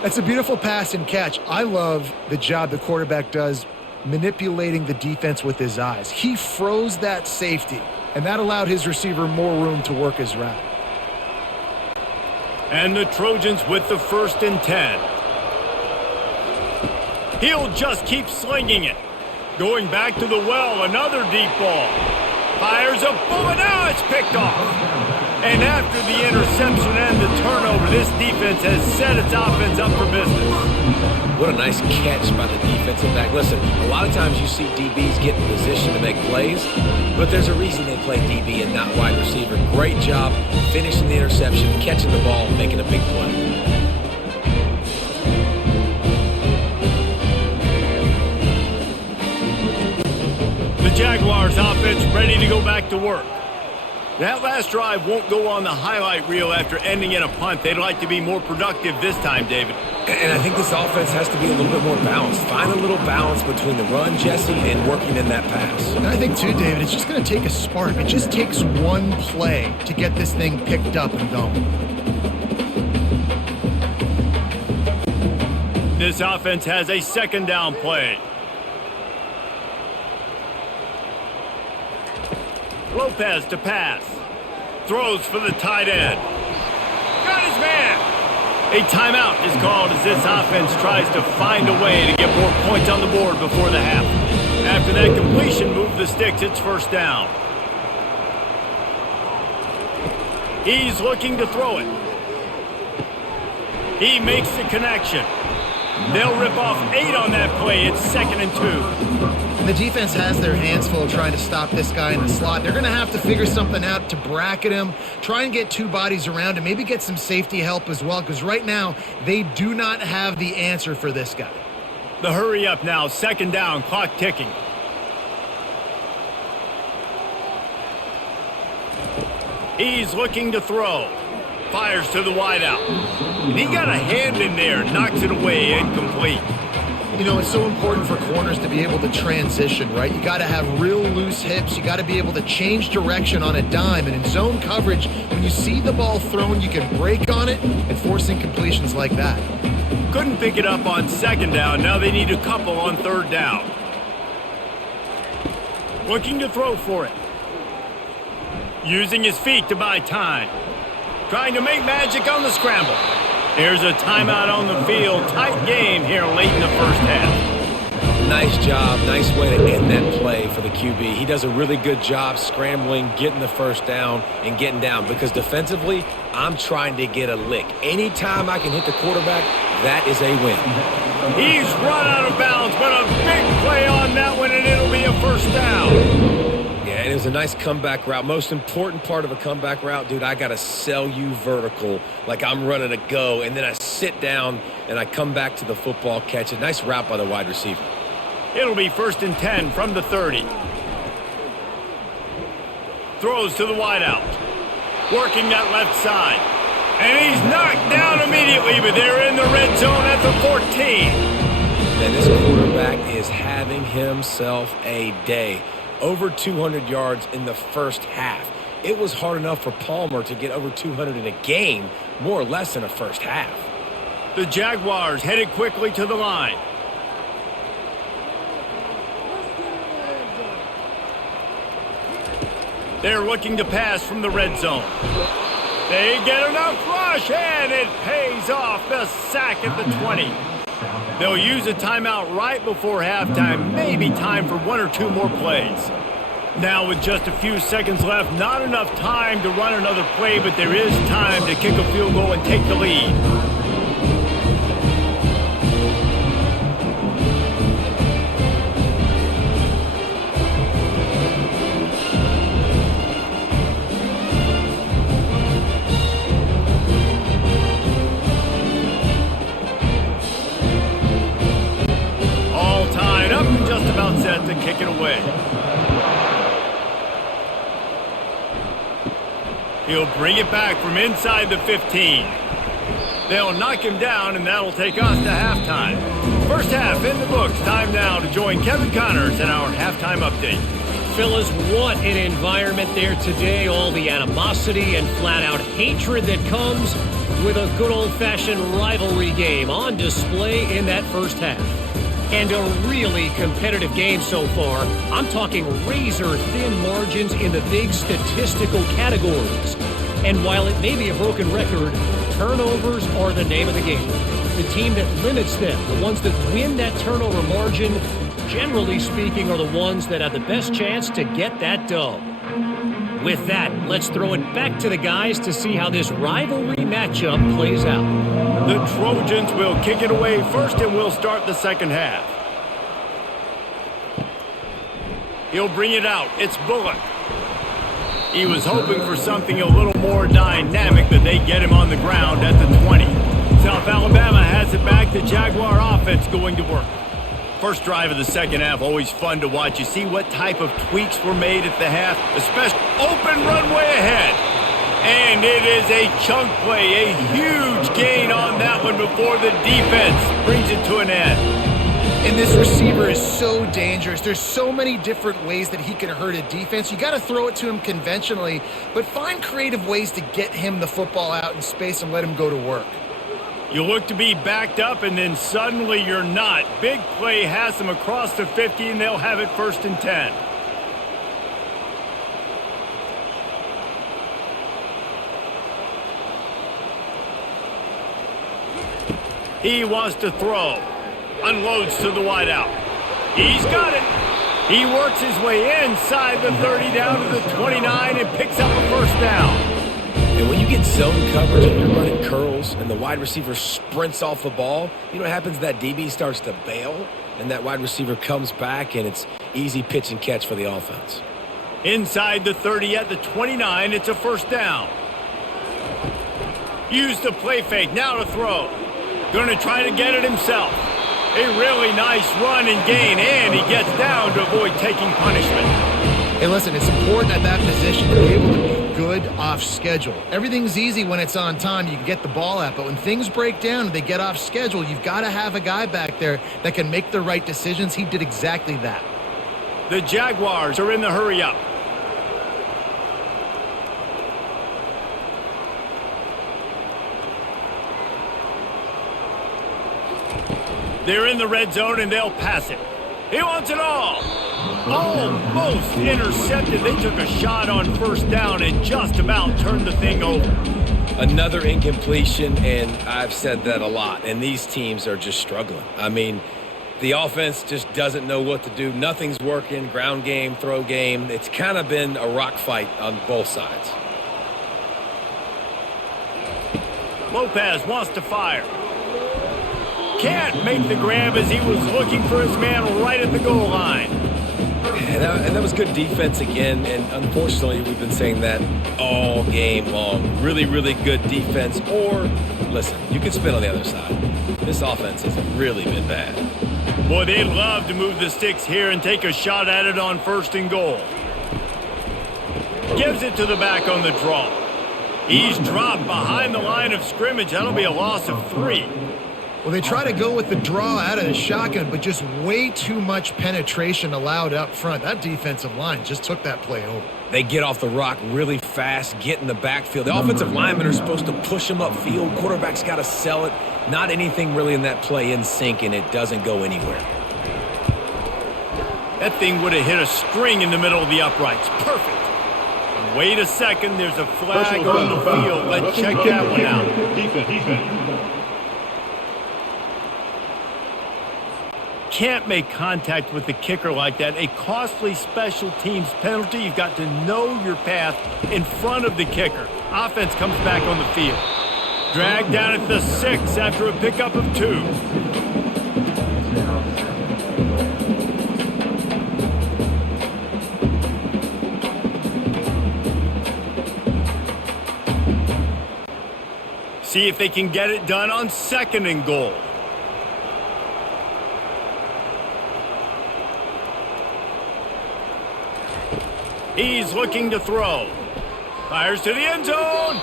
That's a beautiful pass and catch. I love the job the quarterback does manipulating the defense with his eyes. He froze that safety, and that allowed his receiver more room to work his route. And the Trojans with the 1st and 10. He'll just keep slinging it. Going back to the well, another deep ball. Fires a bullet, now it's picked off. And after the interception and the turnover, this defense has set its offense up for business. What a nice catch by the defensive back. Listen, a lot of times you see DBs get in position to make plays, but there's a reason they play DB and not wide receiver. Great job finishing the interception, catching the ball, making a big play. The Jaguars offense ready to go back to work. That last drive won't go on the highlight reel after ending in a punt. They'd like to be more productive this time, David. And I think this offense has to be a little bit more balanced. Find a little balance between the run, Jesse, and working in that pass. And I think, too, David, it's just going to take a spark. It just takes one play to get this thing picked up and going. This offense has a second down play. Lopez to pass. Throws for the tight end. Got his man. A timeout is called as this offense tries to find a way to get more points on the board before the half. After that completion, move the sticks, it's first down. He's looking to throw it. He makes the connection. They'll rip off 8 on that play. It's 2nd and 2. And the defense has their hands full trying to stop this guy in the slot. They're going to have to figure something out to bracket him, try and get 2 bodies around him, maybe get some safety help as well, because right now they do not have the answer for this guy. The hurry up now, 2nd down, clock ticking. He's looking to throw. Fires to the wideout. And he got a hand in there, knocks it away, incomplete. You know, it's so important for corners to be able to transition, right? You got to have real loose hips. You got to be able to change direction on a dime. And in zone coverage, when you see the ball thrown, you can break on it and force incompletions like that. Couldn't pick it up on 2nd down. Now they need a couple on 3rd down. Looking to throw for it. Using his feet to buy time. Trying to make magic on the scramble. Here's a timeout on the field. Tight game here late in the first half. Nice job. Nice way to end that play for the QB. He does a really good job scrambling, getting the first down, and getting down. Because defensively, I'm trying to get a lick. Anytime I can hit the quarterback, that is a win. He's run out of bounds, but a big play on that one, and it'll be a first down. Yeah, and it was a nice comeback route. Most important part of a comeback route, dude, I got to sell you vertical like I'm running a go, and then I sit down and I come back to the football, catch it. Nice route by the wide receiver. It'll be 1st and 10 from the 30. Throws to the wideout. Working that left side. And he's knocked down immediately, but they're in the red zone at the 14. And this quarterback is having himself a day. Over 200 yards in the first half. It was hard enough for Palmer to get over 200 in a game, more or less in a first half. The Jaguars headed quickly to the line. They're looking to pass from the red zone. They get enough rush, and it pays off. The sack at the 20. They'll use a timeout right before halftime, maybe time for 1 or 2 more plays. Now with just a few seconds left, not enough time to run another play, but there is time to kick a field goal and take the lead. Set to kick it away. He'll bring it back from inside the 15. They'll knock him down, and that'll take us to halftime. First half in the books. Time now to join Kevin Connors in our halftime update. Phyllis, what an environment there today. All the animosity and flat-out hatred that comes with a good old-fashioned rivalry game on display in that first half. And a really competitive game so far. I'm talking razor-thin margins in the big statistical categories. And while it may be a broken record, turnovers are the name of the game. The team that limits them, the ones that win that turnover margin, generally speaking, are the ones that have the best chance to get that dub. With that, let's throw it back to the guys to see how this rivalry matchup plays out. The Trojans will kick it away first, and we'll start the second half. He'll bring it out. It's Bullock. He was hoping for something a little more dynamic, but they get him on the ground at the 20. South Alabama has it back. The Jaguar offense going to work. First drive of the second half, always fun to watch. You see what type of tweaks were made at the half, especially open runway ahead. And it is a chunk play, a huge gain on that one before the defense brings it to an end. And this receiver is so dangerous. There's so many different ways that he can hurt a defense. You got to throw it to him conventionally, but find creative ways to get him the football out in space and let him go to work. You look to be backed up, and then suddenly you're not. Big play has them across the 50, and they'll have it 1st and 10. He wants to throw. Unloads to the wideout. He's got it. He works his way inside the 30 down to the 29 and picks up a 1st down. And when you get zone coverage and you're running curls and the wide receiver sprints off the ball, you know what happens? That DB starts to bail, and that wide receiver comes back, and it's easy pitch and catch for the offense. Inside the 30 at the 29, it's a 1st down. Use the play fake, now to throw. Going to try to get it himself. A really nice run and gain, and he gets down to avoid taking punishment. Hey, listen, it's important at that position to be able to be good off schedule. Everything's easy when it's on time. You can get the ball out. But when things break down and they get off schedule, you've got to have a guy back there that can make the right decisions. He did exactly that. The Jaguars are in the hurry up. They're in the red zone, and they'll pass it. He wants it all. Almost intercepted. They took a shot on 1st down and just about turned the thing over. Another incompletion, and I've said that a lot, and these teams are just struggling. I mean, the offense just doesn't know what to do. Nothing's working. Ground game, throw game. It's kind of been a rock fight on both sides. Lopez wants to fire. Can't make the grab as he was looking for his man right at the goal line. And that was good defense again, and unfortunately we've been saying that all game long. Really, really good defense, or, listen, you can spin on the other side. This offense has really been bad. Boy, they'd love to move the sticks here and take a shot at it on 1st and goal. Gives it to the back on the draw. He's dropped behind the line of scrimmage. That'll be a loss of 3. Well, they try to go with the draw out of the shotgun, but just way too much penetration allowed up front. That defensive line just took that play over. They get off the rock really fast, get in the backfield. The offensive linemen are supposed to push them upfield. Quarterback's got to sell it. Not anything really in that play in sync, and it doesn't go anywhere. That thing would have hit a string in the middle of the uprights. Perfect. And wait a second, there's a flag on the field. Let's check that one out. Defense. Can't make contact with the kicker like that. A costly special teams penalty. You've got to know your path in front of the kicker. Offense comes back on the field. Dragged down at the 6 after a pickup of 2. See if they can get it done on 2nd and goal. He's looking to throw. Fires to the end zone.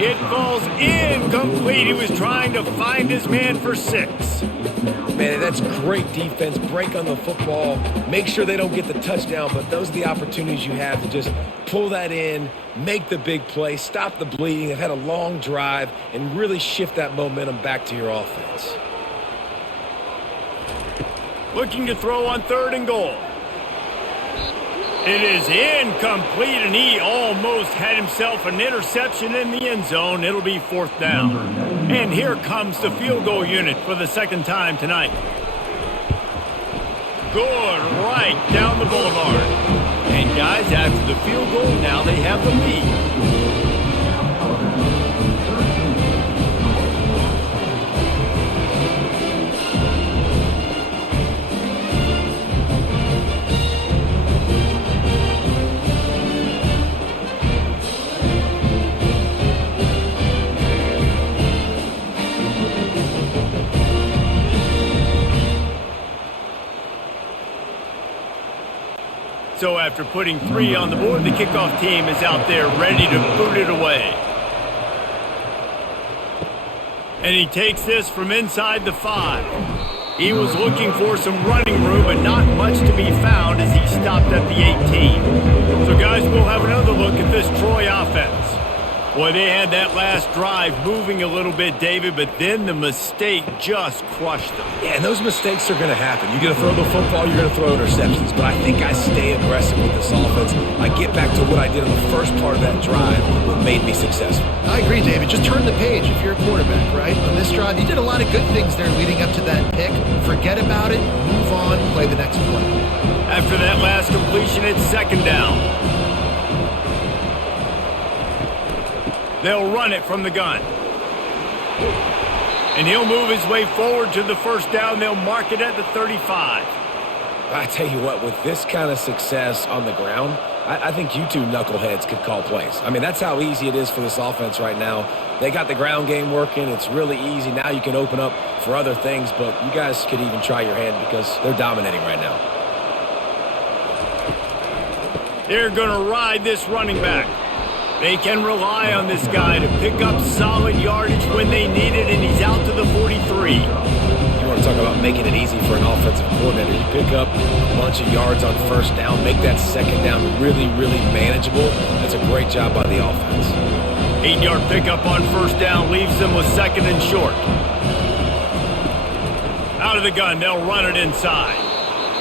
It falls incomplete. He was trying to find his man for 6. Man, that's great defense. Break on the football. Make sure they don't get the touchdown, but those are the opportunities you have to just pull that in, make the big play, stop the bleeding. They've had a long drive and really shift that momentum back to your offense. Looking to throw on 3rd and goal. It is incomplete, and he almost had himself an interception in the end zone. It'll be 4th down. And here comes the field goal unit for the second time tonight. Good, right down the boulevard. And guys, after the field goal, now they have the lead. So after putting 3 on the board, the kickoff team is out there ready to boot it away. And he takes this from inside the 5. He was looking for some running room, but not much to be found as he stopped at the 18. So guys, we'll have another look at this Troy offense. Boy, they had that last drive moving a little bit, David, but then the mistake just crushed them. Yeah, and those mistakes are going to happen. You're going to throw the football, you're going to throw interceptions, but I think I stay aggressive with this offense. I get back to what I did on the first part of that drive that made me successful. I agree, David. Just turn the page if you're a quarterback, right? On this drive, you did a lot of good things there leading up to that pick. Forget about it, move on, play the next play. After that last completion, it's 2nd down. They'll run it from the gun. And he'll move his way forward to the 1st down. They'll mark it at the 35. I tell you what, with this kind of success on the ground, I think you two knuckleheads could call plays. I mean, that's how easy it is for this offense right now. They got the ground game working. It's really easy. Now you can open up for other things, but you guys could even try your hand because they're dominating right now. They're going to ride this running back. They can rely on this guy to pick up solid yardage when they need it, and he's out to the 43. You want to talk about making it easy for an offensive coordinator. You pick up a bunch of yards on 1st down, make that 2nd down really, really manageable. That's a great job by the offense. 8-yard pickup on 1st down leaves them with 2nd and short. Out of the gun, they'll run it inside.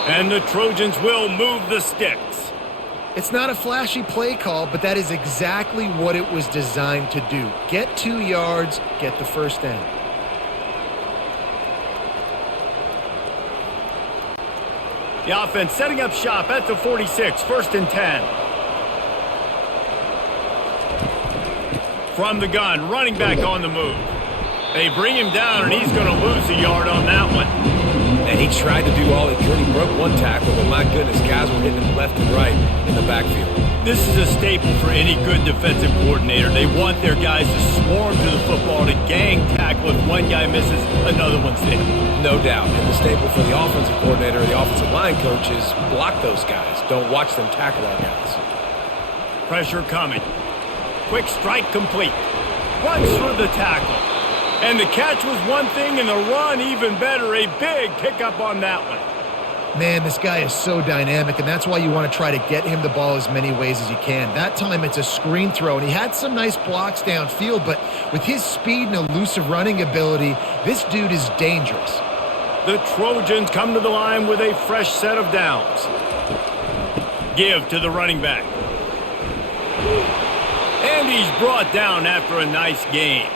And the Trojans will move the sticks. It's not a flashy play call, but that is exactly what it was designed to do. Get 2 yards, get the 1st down. The offense setting up shop at the 46, 1st and 10. From the gun, running back on the move. They bring him down, and he's going to lose a yard on that one. And he tried to do all he could. He broke one tackle, but my goodness, guys were hitting him left and right in the backfield. This is a staple for any good defensive coordinator. They want their guys to swarm to the football, to gang tackle. If one guy misses, another one's there. No doubt. And the staple for the offensive coordinator or the offensive line coach is block those guys. Don't watch them tackle our guys. Pressure coming. Quick strike complete. Runs through the tackle. And the catch was one thing, and the run even better. A big pickup on that one. Man, this guy is so dynamic, and that's why you want to try to get him the ball as many ways as you can. That time it's a screen throw, and he had some nice blocks downfield, but with his speed and elusive running ability, this dude is dangerous. The Trojans come to the line with a fresh set of downs. Give to the running back. And he's brought down after a nice gain.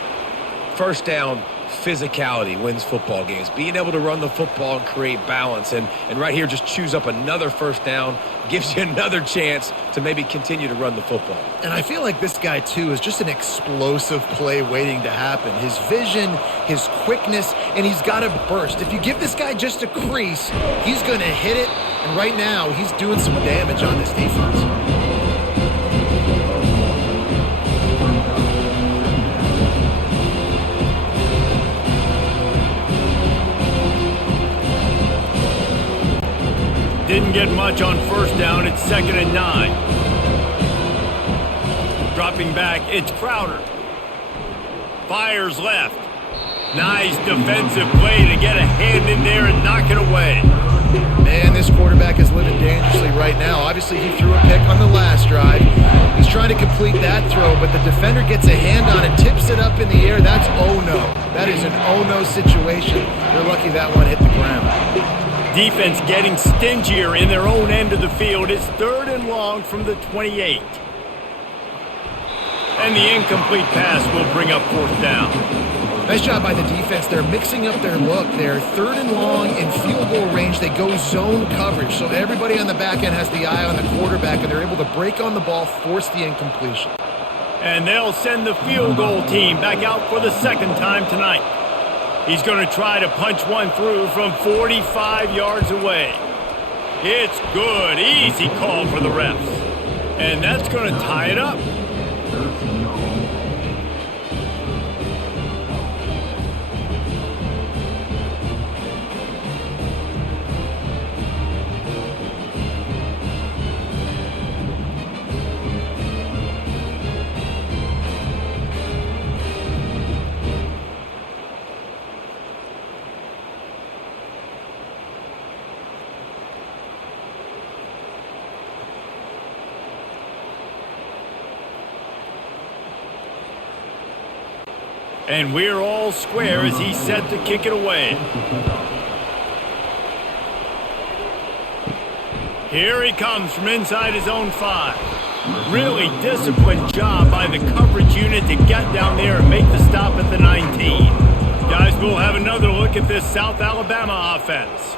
1st down, physicality wins football games. Being able to run the football and create balance. And right here, just choose up another 1st down, gives you another chance to maybe continue to run the football. And I feel like this guy, too, is just an explosive play waiting to happen. His vision, his quickness, and he's got a burst. If you give this guy just a crease, he's going to hit it. And right now, he's doing some damage on this defense. Didn't get much on 1st down. It's 2nd and 9. Dropping back, it's Crowder. Fires left. Nice defensive play to get a hand in there and knock it away. Man, this quarterback is living dangerously right now. Obviously, he threw a pick on the last drive. He's trying to complete that throw, but the defender gets a hand on it, tips it up in the air. That's oh-no. That is an oh-no situation. They're lucky that one hit the ground. Defense getting stingier in their own end of the field. It's 3rd and long from the 28. And the incomplete pass will bring up 4th down. Nice job by the defense. They're mixing up their look. They're 3rd and long in field goal range. They go zone coverage. So everybody on the back end has the eye on the quarterback, and they're able to break on the ball, force the incompletion. And they'll send the field goal team back out for the 2nd time tonight. He's going to try to punch one through from 45 yards away. It's good. Easy call for the refs. And that's going to tie it up. And we're all square as he's set to kick it away. Here he comes from inside his own 5. Really disciplined job by the coverage unit to get down there and make the stop at the 19. Guys, we'll have another look at this South Alabama offense.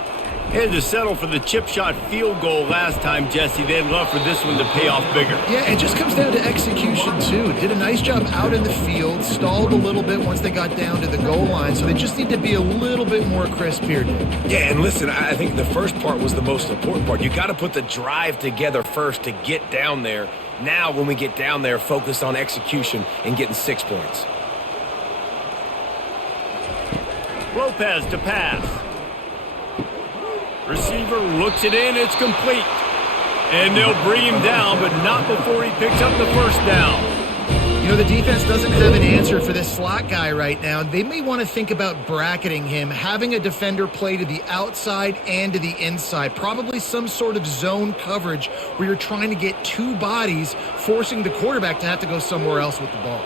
Had to settle for the chip shot field goal last time, Jesse. They'd love for this one to pay off bigger. Yeah, it just comes down to execution, too. Did a nice job out in the field, stalled a little bit once they got down to the goal line, so they just need to be a little bit more crisp here, Dave. Yeah, and listen, I think the first part was the most important part. You got to put the drive together first to get down there. Now, when we get down there, focus on execution and getting 6 points. Lopez to pass. Receiver looks it in. It's complete. And they'll bring him down, but not before he picks up the 1st down. You know, the defense doesn't have an answer for this slot guy right now. They may want to think about bracketing him, having a defender play to the outside and to the inside. Probably some sort of zone coverage where you're trying to get 2 bodies, forcing the quarterback to have to go somewhere else with the ball.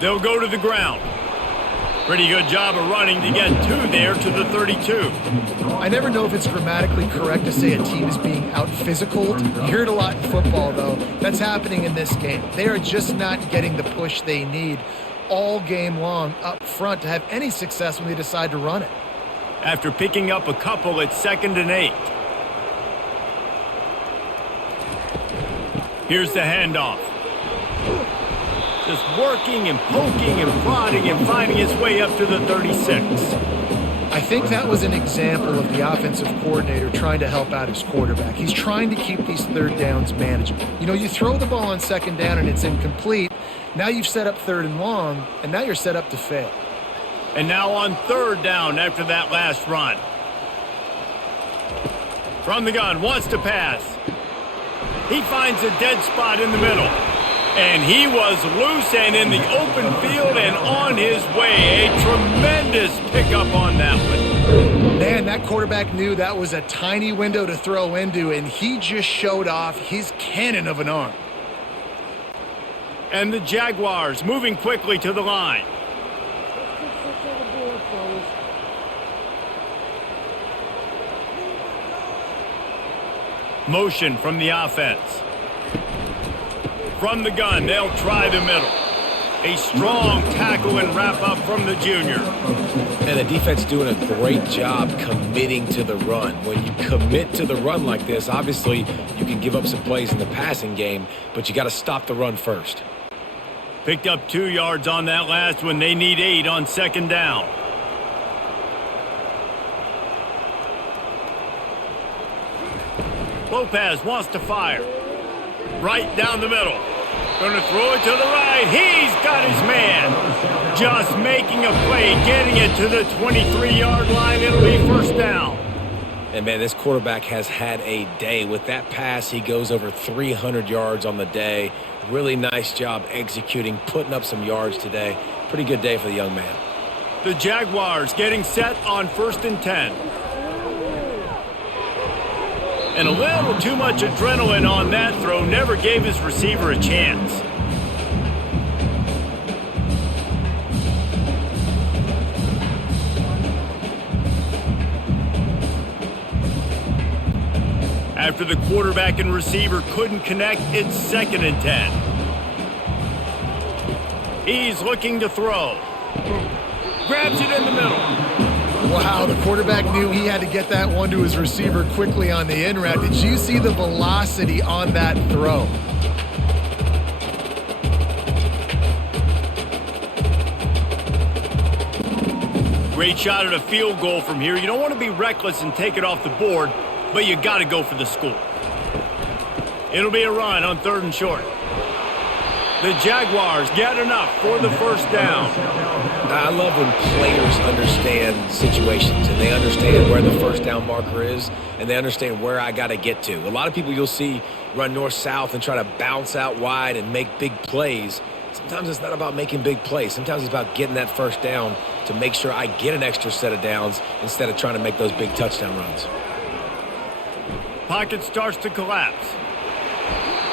They'll go to the ground. Pretty good job of running to get 2 there to the 32. I never know if it's grammatically correct to say a team is being out-physicaled. You hear it a lot in football, though. That's happening in this game. They are just not getting the push they need all game long up front to have any success when they decide to run it. After picking up a couple at 2nd and 8. Here's the handoff. Just working and poking and prodding and finding his way up to the 36. I think that was an example of the offensive coordinator trying to help out his quarterback. He's trying to keep these 3rd downs manageable. You know, you throw the ball on 2nd down and it's incomplete. Now you've set up 3rd and long, and now you're set up to fail. And now on 3rd down after that last run. From the gun, wants to pass. He finds a dead spot in the middle. And he was loose and in the open field and on his way. A tremendous pickup on that one. Man, that quarterback knew that was a tiny window to throw into, and he just showed off his cannon of an arm. And the Jaguars moving quickly to the line. Motion from the offense. From the gun, they'll try the middle. A strong tackle and wrap up from the junior. And the defense doing a great job committing to the run. When you commit to the run like this, obviously you can give up some plays in the passing game, but you got to stop the run first. Picked up 2 yards on that last one. They need 8 on 2nd down. Lopez wants to fire. Right down the middle. Going to throw it to the right. He's got his man. Just making a play, getting it to the 23-yard line. It'll be 1st down. And, man, this quarterback has had a day. With that pass, he goes over 300 yards on the day. Really nice job executing, putting up some yards today. Pretty good day for the young man. The Jaguars getting set on 1st and 10. And a little too much adrenaline on that throw. Never gave his receiver a chance. After the quarterback and receiver couldn't connect, it's 2nd and 10. He's looking to throw. Grabs it in the middle. Wow, the quarterback knew he had to get that one to his receiver quickly on the in route. Did you see the velocity on that throw? Great shot at a field goal from here. You don't want to be reckless and take it off the board, but you got to go for the score. It'll be a run on 3rd and short. The Jaguars get enough for the first down. I love when players understand situations and they understand where the first down marker is and they understand where I got to get to. A lot of people you'll see run north-south and try to bounce out wide and make big plays. Sometimes it's not about making big plays. Sometimes it's about getting that first down to make sure I get an extra set of downs instead of trying to make those big touchdown runs. Pocket starts to collapse.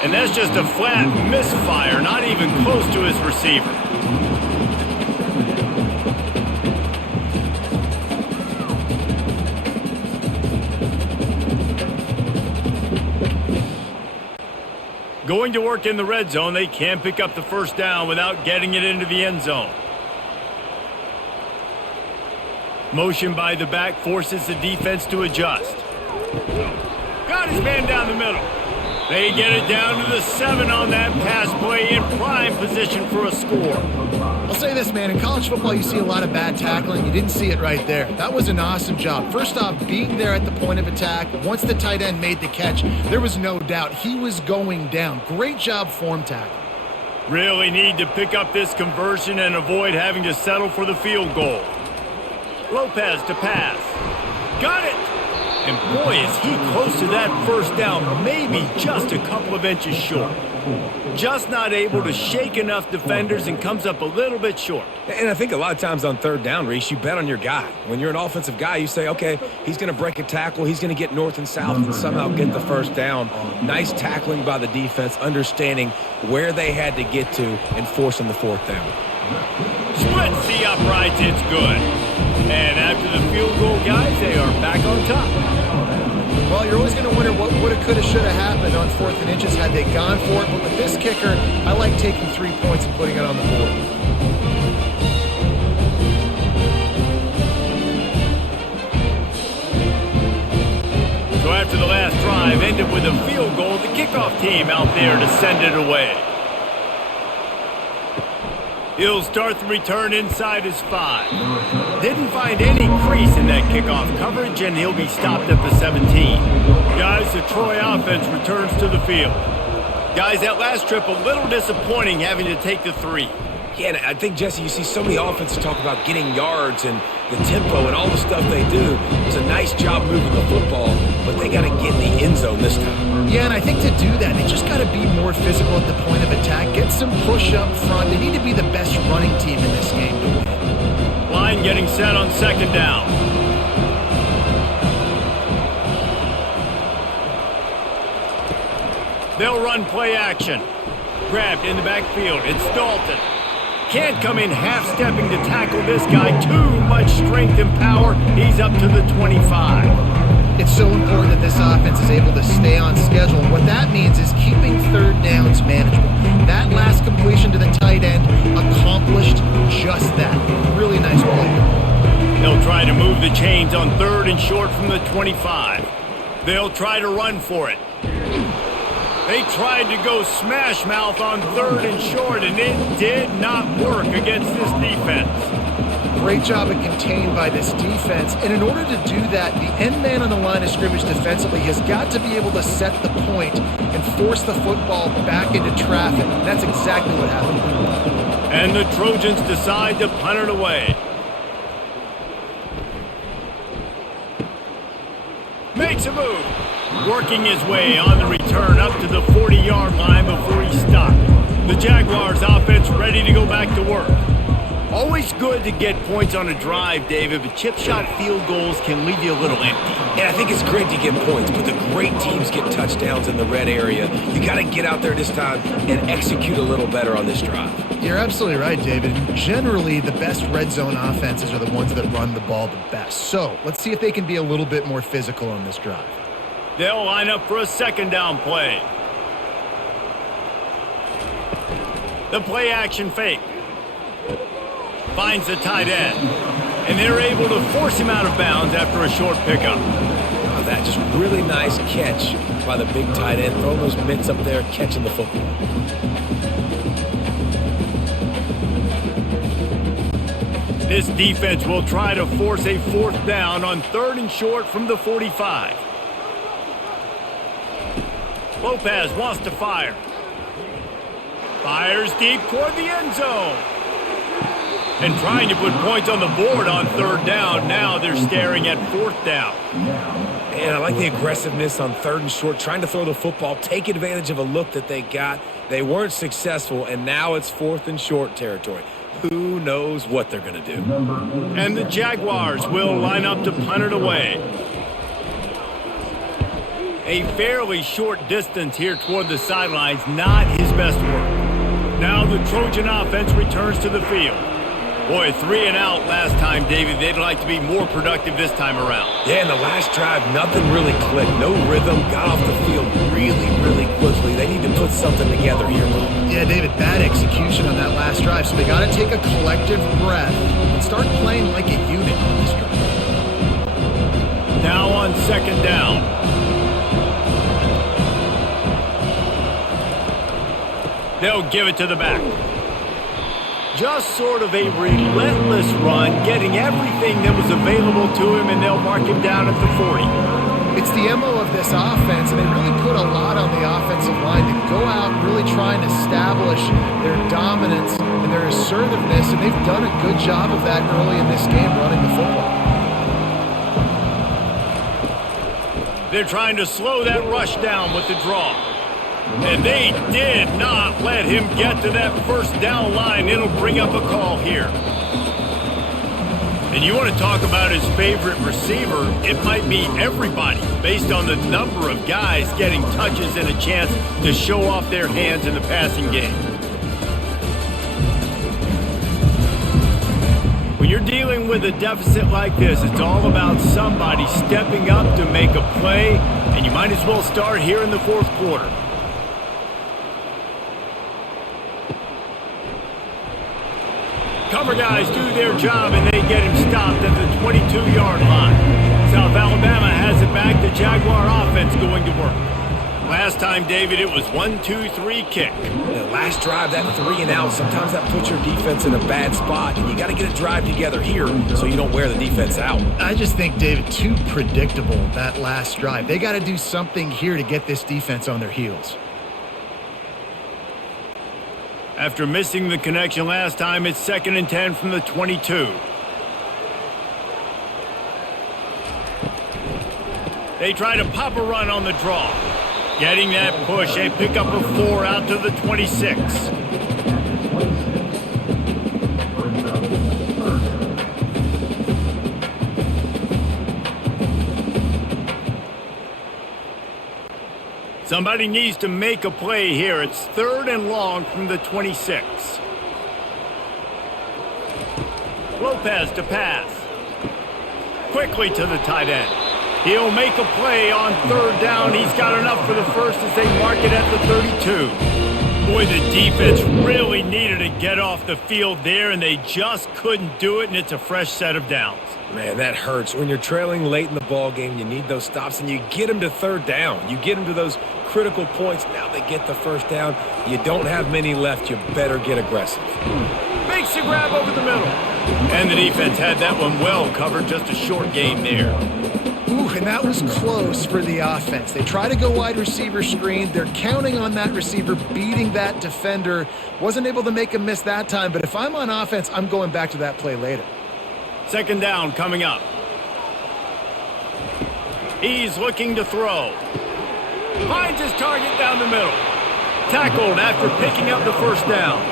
And that's just a flat misfire, not even close to his receiver. Going to work in the red zone, they can't pick up the first down without getting it into the end zone. Motion by the back forces the defense to adjust. Got his man down the middle. They get it down to the 7 on that pass play in prime position for a score. I'll say this, man. In college football, you see a lot of bad tackling. You didn't see it right there. That was an awesome job. First off, being there at the point of attack. Once the tight end made the catch, there was no doubt he was going down. Great job form tackle. Really need to pick up this conversion and avoid having to settle for the field goal. Lopez to pass. Got it! And boy, is he close to that first down, maybe just a couple of inches short. Just not able to shake enough defenders and comes up a little bit short. And I think a lot of times on 3rd down, Reese, you bet on your guy. When you're an offensive guy, you say, okay, he's going to break a tackle, he's going to get north and south and somehow get the first down. Nice tackling by the defense, understanding where they had to get to and forcing the 4th down. Splits the uprights, it's good. And after the field goal, guys, they are back on top. Well, you're always going to wonder what woulda, coulda, shoulda happened on 4th and inches had they gone for it. But with this kicker, I like taking 3 points and putting it on the board. So after the last drive ended with a field goal, the kickoff team out there to send it away. He'll start the return inside his 5. Didn't find any crease in that kickoff coverage, and he'll be stopped at the 17. Guys, the Troy offense returns to the field. Guys, that last trip a little disappointing having to take the 3. Yeah, and I think, Jesse, you see so many offenses talk about getting yards and the tempo and all the stuff they do. It was a nice job moving the football, but they got to get in the end zone this time. Yeah, and I think to do that, they just got to be more physical at the point of attack, get some push up front. They need to be the best running team in this game to win. Line getting set on 2nd down. They'll run play action. Grabbed in the backfield. It's Dalton. Can't come in half-stepping to tackle this guy. Too much strength and power. He's up to the 25. It's so important that this offense is able to stay on schedule. And what that means is keeping 3rd downs manageable. That last completion to the tight end accomplished just that. Really nice play. They'll try to move the chains on 3rd and short from the 25. They'll try to run for it. They tried to go smash mouth on 3rd and short, and it did not work against this defense. Great job of contained by this defense. And in order to do that, the end man on the line of scrimmage defensively has got to be able to set the point and force the football back into traffic. And that's exactly what happened. And the Trojans decide to punt it away. Makes a move. Working his way on the return up to the 40-yard line before he stopped. The Jaguars offense ready to go back to work. Always good to get points on a drive, David, but chip shot field goals can leave you a little empty. And I think it's great to get points, but the great teams get touchdowns in the red area. You got to get out there this time and execute a little better on this drive. You're absolutely right, David. Generally, the best red zone offenses are the ones that run the ball the best. So let's see if they can be a little bit more physical on this drive. They'll line up for a second down play. The play action fake. Finds the tight end. And they're able to force him out of bounds after a short pickup. Oh, that just really nice catch by the big tight end. Throwing those mitts up there, catching the football. This defense will try to force a fourth down on 3rd and short from the 45. Lopez wants to fire. Fires deep toward the end zone. And trying to put points on the board on 3rd down. Now they're staring at 4th down. And I like the aggressiveness on 3rd and short, trying to throw the football, take advantage of a look that they got. They weren't successful, and now it's 4th and short territory. Who knows what they're going to do? And the Jaguars will line up to punt it away. A fairly short distance here toward the sidelines, not his best work. Now the Trojan offense returns to the field. Boy, 3 and out last time, David. They'd like to be more productive this time around. Yeah, in the last drive, nothing really clicked. No rhythm, got off the field really, really quickly. They need to put something together here. Yeah, David, bad execution on that last drive, so they got to take a collective breath and start playing like a unit on this drive. Now on 2nd down. They'll give it to the back. Just sort of a relentless run, getting everything that was available to him, and they'll mark him down at the 40. It's the MO of this offense, and they really put a lot on the offensive line to go out and really try and establish their dominance and their assertiveness, and they've done a good job of that early in this game running the football. They're trying to slow that rush down with the draw. And they did not let him get to that 1st down line. It'll bring up a call here. And you want to talk about his favorite receiver, it might be everybody, based on the number of guys getting touches and a chance to show off their hands in the passing game. When you're dealing with a deficit like this, it's all about somebody stepping up to make a play, and you might as well start here in the 4th quarter. Cover guys do their job, and they get him stopped at the 22-yard line. South Alabama has it back. The Jaguar offense going to work. Last time, David, it was 1-2-3 kick. The last drive, that 3 and out, sometimes that puts your defense in a bad spot, and you got to get a drive together here so you don't wear the defense out. I just think, David, too predictable, that last drive. They got to do something here to get this defense on their heels. After missing the connection last time, it's 2nd and 10 from the 22. They try to pop a run on the draw. Getting that push, they pick up a 4 out to the 26. Somebody needs to make a play here. It's 3rd and long from the 26. Lopez to pass. Quickly to the tight end. He'll make a play on 3rd down. He's got enough for the first as they mark it at the 32. Boy, the defense really needed to get off the field there, and they just couldn't do it, and it's a fresh set of downs. Man, that hurts. When you're trailing late in the ball game, you need those stops, and you get them to 3rd down. You get them to those critical points. Now they get the 1st down. You don't have many left. You better get aggressive. Makes the grab over the middle. And the defense had that one well covered. Just a short game there. Ooh, and that was close for the offense. They try to go wide receiver screen. They're counting on that receiver beating that defender. Wasn't able to make him miss that time, but if I'm on offense, I'm going back to that play later. 2nd down coming up. He's looking to throw. Finds his target down the middle. Tackled after picking up the 1st down.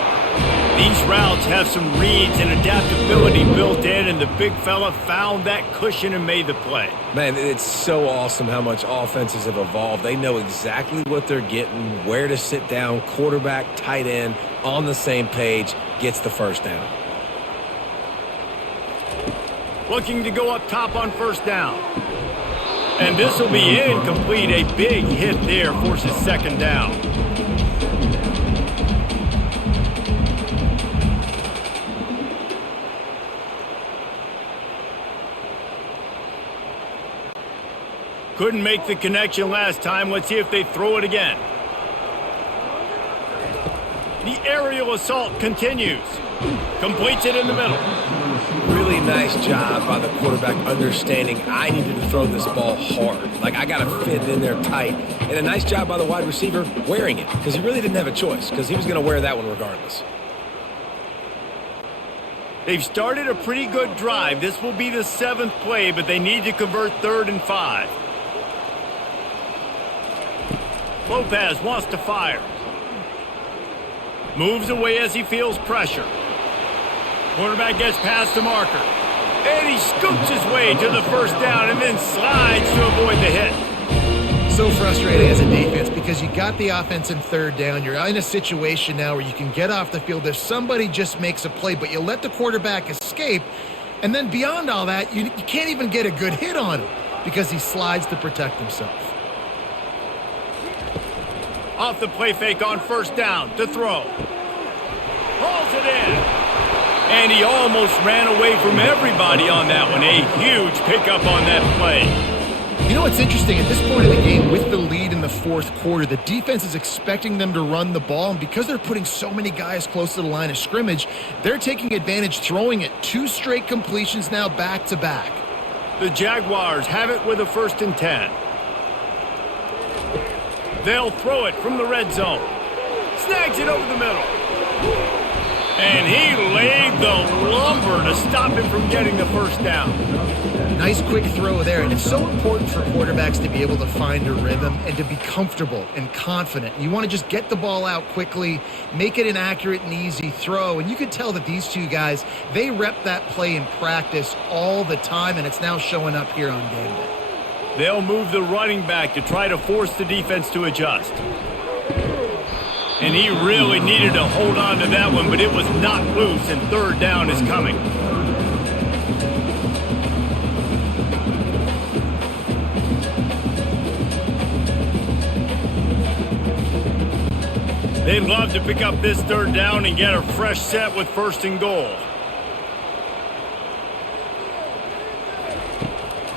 These routes have some reads and adaptability built in, and the big fella found that cushion and made the play. Man, it's so awesome how much offenses have evolved. They know exactly what they're getting, where to sit down, quarterback, tight end, on the same page, gets the 1st down. Looking to go up top on 1st down. And this will be incomplete. A big hit there forces second down. Couldn't make the connection last time. Let's see if they throw it again. The aerial assault continues. Completes it in the middle. Really nice job by the quarterback understanding I needed to throw this ball hard. Like, I got to fit it in there tight. And a nice job by the wide receiver wearing it, because he really didn't have a choice, because he was going to wear that one regardless. They've started a pretty good drive. This will be the 7th play, but they need to convert 3rd and 5. Lopez wants to fire. Moves away as he feels pressure. Quarterback gets past the marker. And he scoots his way to the first down and then slides to avoid the hit. So frustrating as a defense because you got the offense in 3rd down. You're in a situation now where you can get off the field if somebody just makes a play, but you let the quarterback escape. And then beyond all that, you can't even get a good hit on him because he slides to protect himself. Off the play fake on first down to throw. Hauls it in. And he almost ran away from everybody on that one. A huge pickup on that play. You know what's interesting? At this point in the game, with the lead in the 4th quarter, the defense is expecting them to run the ball. And because they're putting so many guys close to the line of scrimmage, they're taking advantage, throwing it 2 straight completions now back to back. The Jaguars have it with a 1st and 10. They'll throw it from the red zone. Snags it over the middle. And he laid the lumber to stop him from getting the first down. Nice quick throw there, and it's so important for quarterbacks to be able to find a rhythm and to be comfortable and confident. You want to just get the ball out quickly, make it an accurate and easy throw, and you can tell that these two guys, they rep that play in practice all the time, and it's now showing up here on game day. They'll move the running back to try to force the defense to adjust. And he really needed to hold on to that one, but it was not loose, and 3rd down is coming. They'd love to pick up this 3rd down and get a fresh set with 1st and goal.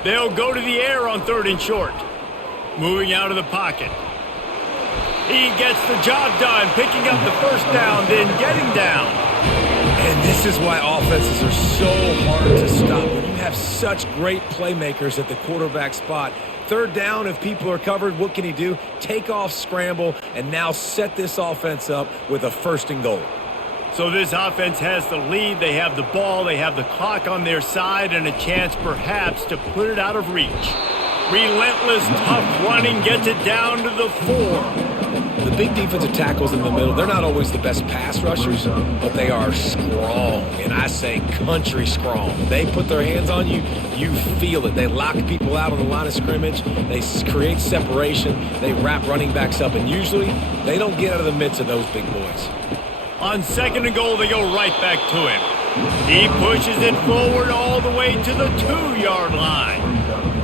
They'll go to the air on 3rd and short. Moving out of the pocket. He gets the job done, picking up the first down, then getting down. And this is why offenses are so hard to stop. When you have such great playmakers at the quarterback spot, 3rd down, if people are covered, what can he do? Take off, scramble, and now set this offense up with a 1st and goal. So this offense has the lead. They have the ball. They have the clock on their side and a chance perhaps to put it out of reach. Relentless, tough running gets it down to the 4. The big defensive tackles in the middle, they're not always the best pass rushers, but they are strong, and I say country strong. They put their hands on you, you feel it. They lock people out on the line of scrimmage. They create separation. They wrap running backs up, and usually they don't get out of the midst of those big boys. On 2nd and goal, they go right back to him. He pushes it forward all the way to the 2-yard line.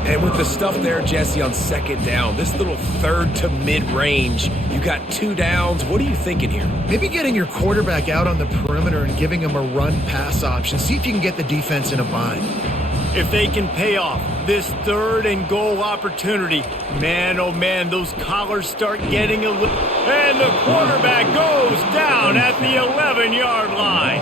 And with the stuff there, Jesse, on 2nd down, this little 3rd to mid-range, you got 2 downs. What are you thinking here? Maybe getting your quarterback out on the perimeter and giving him a run-pass option. See if you can get the defense in a bind. If they can pay off this 3rd and goal opportunity, man, oh man, those collars start getting a little... And the quarterback goes down at the 11-yard line.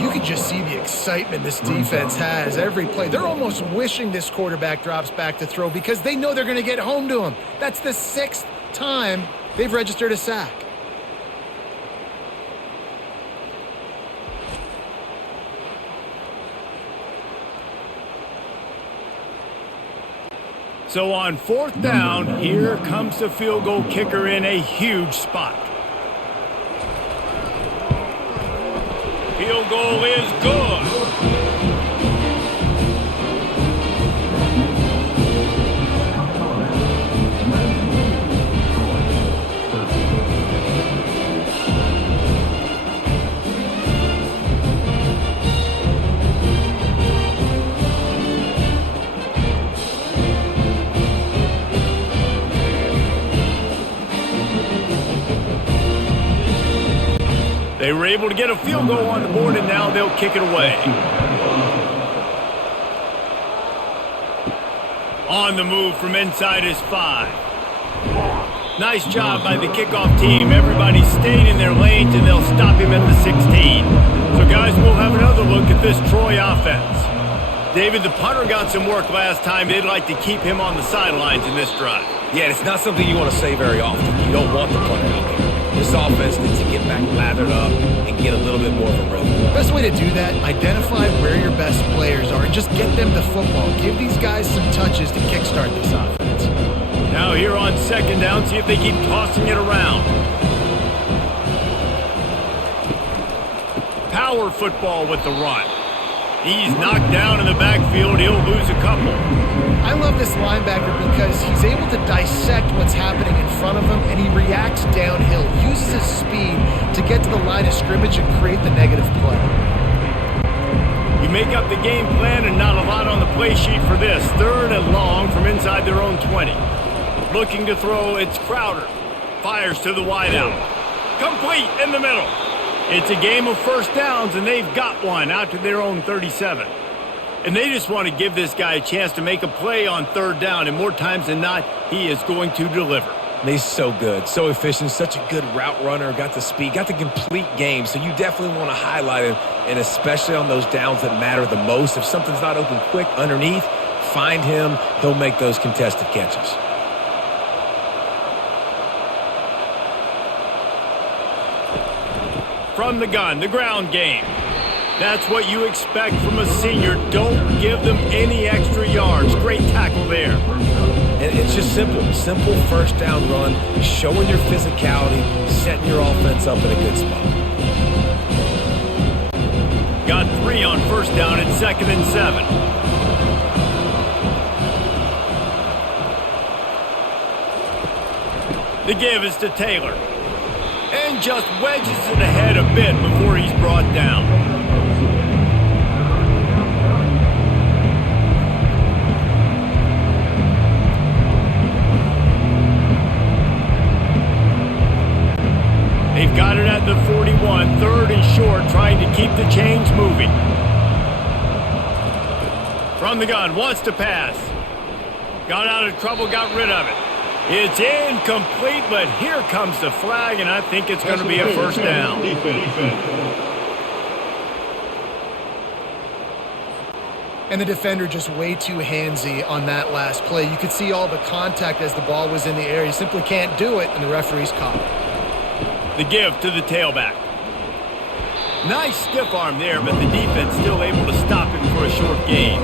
You can just see the excitement this defense has every play. They're almost wishing this quarterback drops back to throw because they know they're going to get home to him. That's the 6th time they've registered a sack. So on 4th down, here comes the field goal kicker in a huge spot. Field goal is good. They were able to get a field goal on the board, and now they'll kick it away. On the move from inside his 5. Nice job by the kickoff team. Everybody stayed in their lanes, and they'll stop him at the 16. So, guys, we'll have another look at this Troy offense. David, the punter got some work last time. They'd like to keep him on the sidelines in this drive. Yeah, it's not something you want to say very often. You don't want the punter out there. This offense needs to get back lathered up and get a little bit more of a rhythm. Best way to do that, identify where your best players are and just get them the football. Give these guys some touches to kickstart this offense. Now here on second down, see if they keep tossing it around. Power football with the run. He's knocked down in the backfield. He'll lose a couple. I love this linebacker because he's able to dissect what's happening in front of him, and he reacts downhill, uses his speed to get to the line of scrimmage and create the negative play. You make up the game plan and not a lot on the play sheet for this. 3rd and long from inside their own 20. Looking to throw, it's Crowder. Fires to the wideout. Complete in the middle. It's a game of first downs, and they've got one out to their own 37. And they just want to give this guy a chance to make a play on 3rd down, and more times than not, he is going to deliver. He's so good, so efficient, such a good route runner, got the speed, got the complete game, so you definitely want to highlight him, and especially on those downs that matter the most. If something's not open quick underneath, find him, he'll make those contested catches. From the gun, the ground game. That's what you expect from a senior. Don't give them any extra yards. Great tackle there. And it's just simple first down run, showing your physicality, setting your offense up in a good spot. Got 3 on first down and 2nd and 7. The give is to Taylor. And just wedges it ahead a bit before he's brought down. They've got it at the 41, 3rd and short, trying to keep the chains moving. From the gun, wants to pass. Got out of trouble, got rid of it. It's incomplete, but here comes the flag, and I think it's going to be a first down. And the defender just way too handsy on that last play. You could see all the contact as the ball was in the air. You simply can't do it, and the referee's caught it. The give to the tailback. Nice stiff arm there, but the defense still able to stop him for a short gain.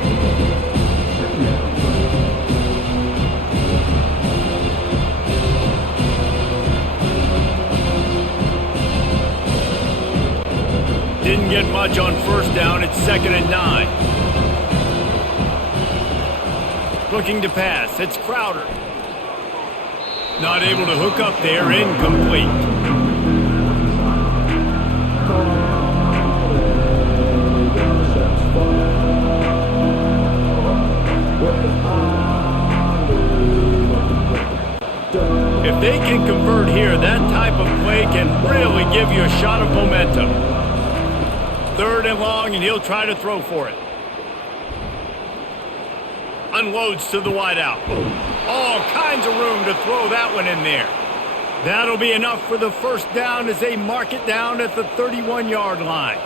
Didn't get much on first down. It's 2nd and 9. Looking to pass. It's Crowder. Not able to hook up there. Incomplete. If they can convert here, that type of play can really give you a shot of momentum. 3rd and long, and he'll try to throw for it. Unloads to the wideout. All kinds of room to throw that one in there. That'll be enough for the first down as they mark it down at the 31-yard line.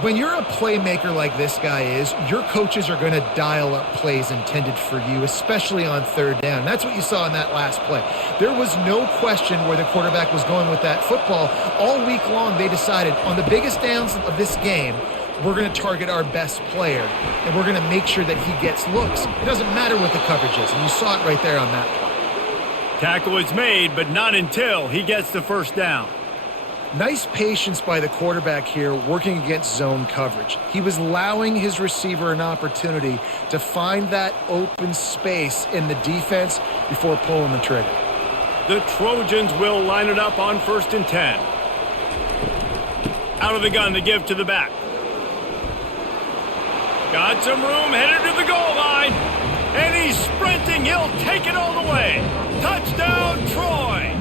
When you're a playmaker like this guy is, your coaches are going to dial up plays intended for you, especially on 3rd down. That's what you saw in that last play. There was no question where the quarterback was going with that football. All week long, they decided on the biggest downs of this game, we're going to target our best player, and we're going to make sure that he gets looks. It doesn't matter what the coverage is, and you saw it right there on that play. Tackle is made, but not until he gets the first down. Nice patience by the quarterback here working against zone coverage. He was allowing his receiver an opportunity to find that open space in the defense before pulling the trigger. The Trojans will line it up on 1st and 10. Out of the gun, the give to the back. Got some room, headed to the goal line. And he's sprinting. He'll take it all the way. Touchdown, Troy.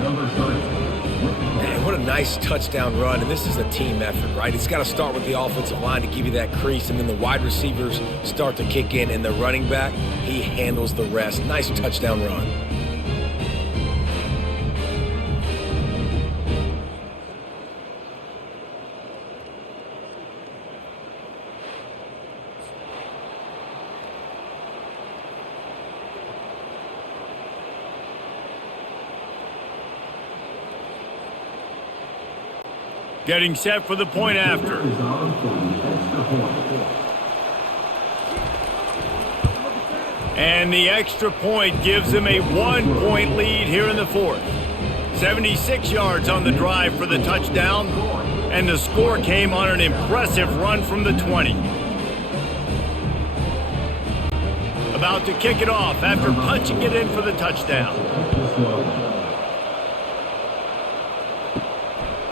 Man, what a nice touchdown run, and this is a team effort, right? It's got to start with the offensive line to give you that crease, and then the wide receivers start to kick in, and the running back, he handles the rest. Nice touchdown run. Getting set for the point after. And the extra point gives them a 1-point lead here in the fourth. 76 yards on the drive for the touchdown, and the score came on an impressive run from the 20. About to kick it off after punching it in for the touchdown.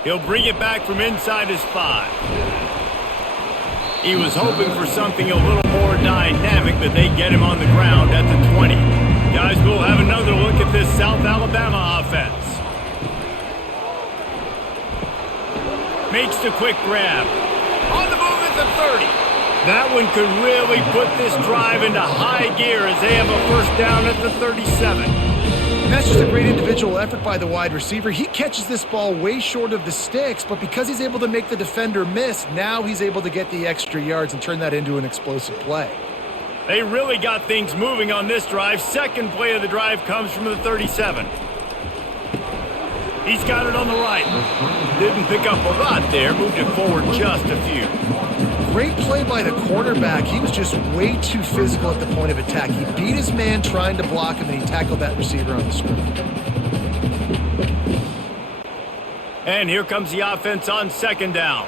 He'll bring it back from inside his 5. He was hoping for something a little more dynamic, but they get him on the ground at the 20. Guys, we'll have another look at this South Alabama offense. Makes the quick grab. On the move at the 30. That one could really put this drive into high gear as they have a first down at the 37. And that's just a great individual effort by the wide receiver. He catches this ball way short of the sticks, but because he's able to make the defender miss, now he's able to get the extra yards and turn that into an explosive play. They really got things moving on this drive. Second play of the drive comes from the 37. He's got it on the right. Didn't pick up a lot there. Moved it forward just a few. Great play by the quarterback. He was just way too physical at the point of attack. He beat his man trying to block him, and he tackled that receiver on the screen. And here comes the offense on second down.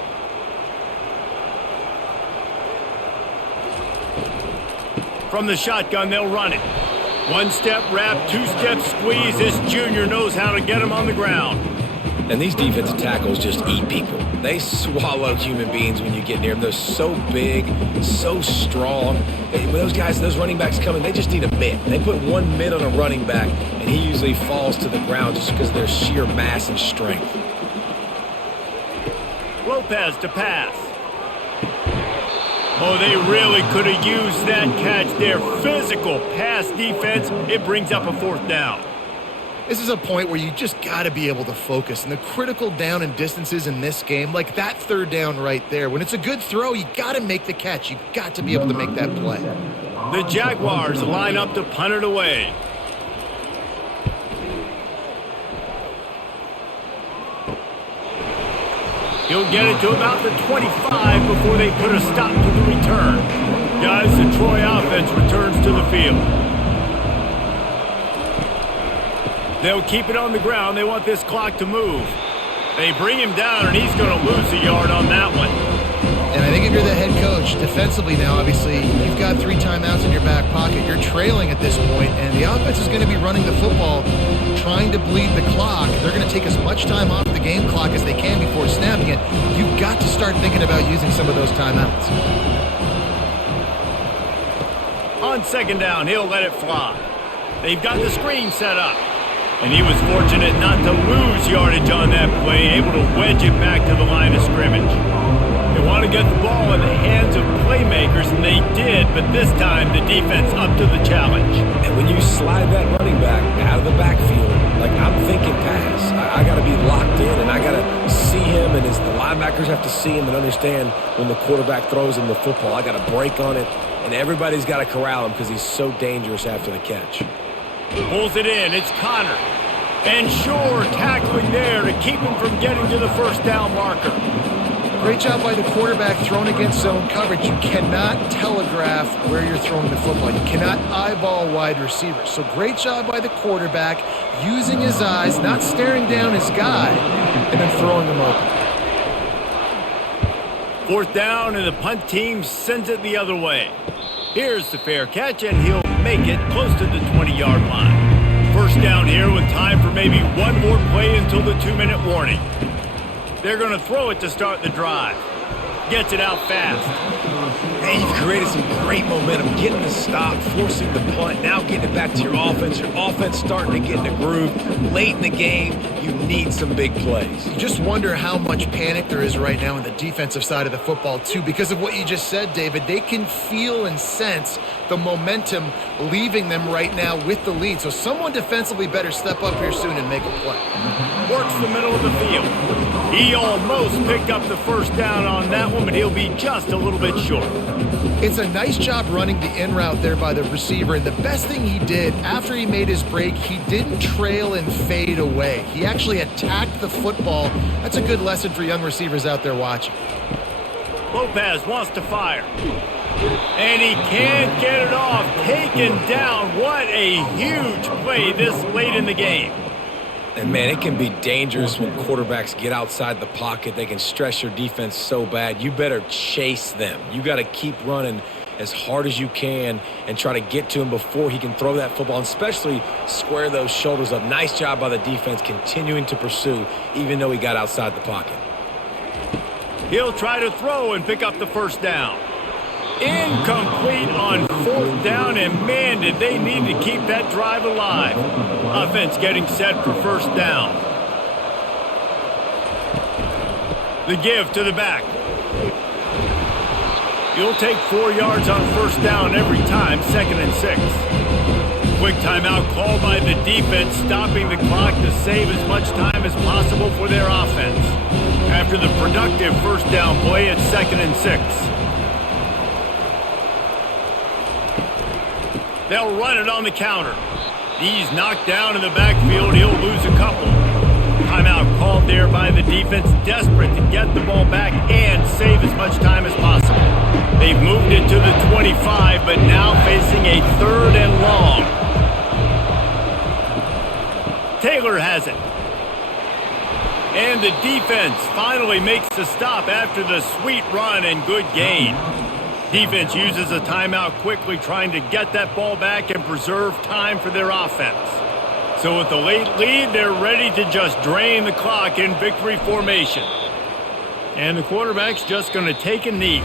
From the shotgun, they'll run it. One-step wrap, two-step squeeze. This junior knows how to get him on the ground. And these defensive tackles just eat people. They swallow human beings when you get near them. They're so big, so strong. When those guys, those running backs come in, they just need a mitt. They put one mitt on a running back, and he usually falls to the ground just because of their sheer mass and strength. Lopez to pass. Oh, they really could have used that catch there. Physical pass defense. It brings up a fourth down. This is a point where you just got to be able to focus. And the critical down and distances in this game, like that third down right there, when it's a good throw, you got to make the catch. You got to be able to make that play. The Jaguars line up to punt it away. He'll get it to about the 25 before they put a stop to the return. Guys, the Troy offense returns to the field. They'll keep it on the ground. They want this clock to move. They bring him down, and he's going to lose a yard on that one. And I think if you're the head coach, defensively now, obviously, you've got 3 timeouts in your back pocket. You're trailing at this point, and the offense is going to be running the football, trying to bleed the clock. They're going to take as much time off the game clock as they can before snapping it. You've got to start thinking about using some of those timeouts. On second down, he'll let it fly. They've got the screen set up. And he was fortunate not to lose yardage on that play, able to wedge it back to the line of scrimmage. They want to get the ball in the hands of playmakers, and they did, but this time the defense up to the challenge. And when you slide that running back out of the backfield, like I'm thinking pass, I got to be locked in, and I got to see him, and as the linebackers have to see him and understand when the quarterback throws him the football, I got to break on it, and everybody's got to corral him because he's so dangerous after the catch. Pulls it in. It's Connor. And Shore tackling there to keep him from getting to the first down marker. Great job by the quarterback throwing against zone coverage. You cannot telegraph where you're throwing the football. You cannot eyeball wide receivers. So great job by the quarterback using his eyes, not staring down his guy, and then throwing him open. Fourth down, and the punt team sends it the other way. Here's the fair catch, and he'll make it close to the 20-yard line. First down here with time for maybe one more play until the 2-minute warning. They're going to throw it to start the drive. Gets it out fast. Man, you've created some great momentum, getting the stop, forcing the punt, now getting it back to your offense. Your offense starting to get in a groove. Late in the game, you need some big plays. You just wonder how much panic there is right now on the defensive side of the football, too, because of what you just said, David. They can feel and sense the momentum leaving them right now with the lead. So someone defensively better step up here soon and make a play. Works the middle of the field. He almost picked up the first down on that one, but he'll be just a little bit short. It's a nice job running the in route there by the receiver, and the best thing he did after he made his break, he didn't trail and fade away. He actually attacked the football. That's a good lesson for young receivers out there watching. Lopez wants to fire. And he can't get it off. Taken down. What a huge play this late in the game. And, man, it can be dangerous when quarterbacks get outside the pocket. They can stress your defense so bad. You better chase them. You got to keep running as hard as you can and try to get to him before he can throw that football, and especially square those shoulders up. Nice job by the defense continuing to pursue even though he got outside the pocket. He'll try to throw and pick up the first down. Incomplete on fourth down, and man, did they need to keep that drive alive. Offense getting set for first down. The give to the back. You'll take 4 yards on first down every time, 2nd and 6. Quick timeout called by the defense, stopping the clock to save as much time as possible for their offense. After the productive first down play, it's 2nd and 6. They'll run it on the counter. He's knocked down in the backfield. He'll lose a couple. Timeout called there by the defense, desperate to get the ball back and save as much time as possible. They've moved it to the 25, but now facing a 3rd and long. Taylor has it. And the defense finally makes the stop after the sweet run and good gain. Defense uses a timeout quickly, trying to get that ball back and preserve time for their offense. So with the late lead, they're ready to just drain the clock in victory formation. And the quarterback's just going to take a knee.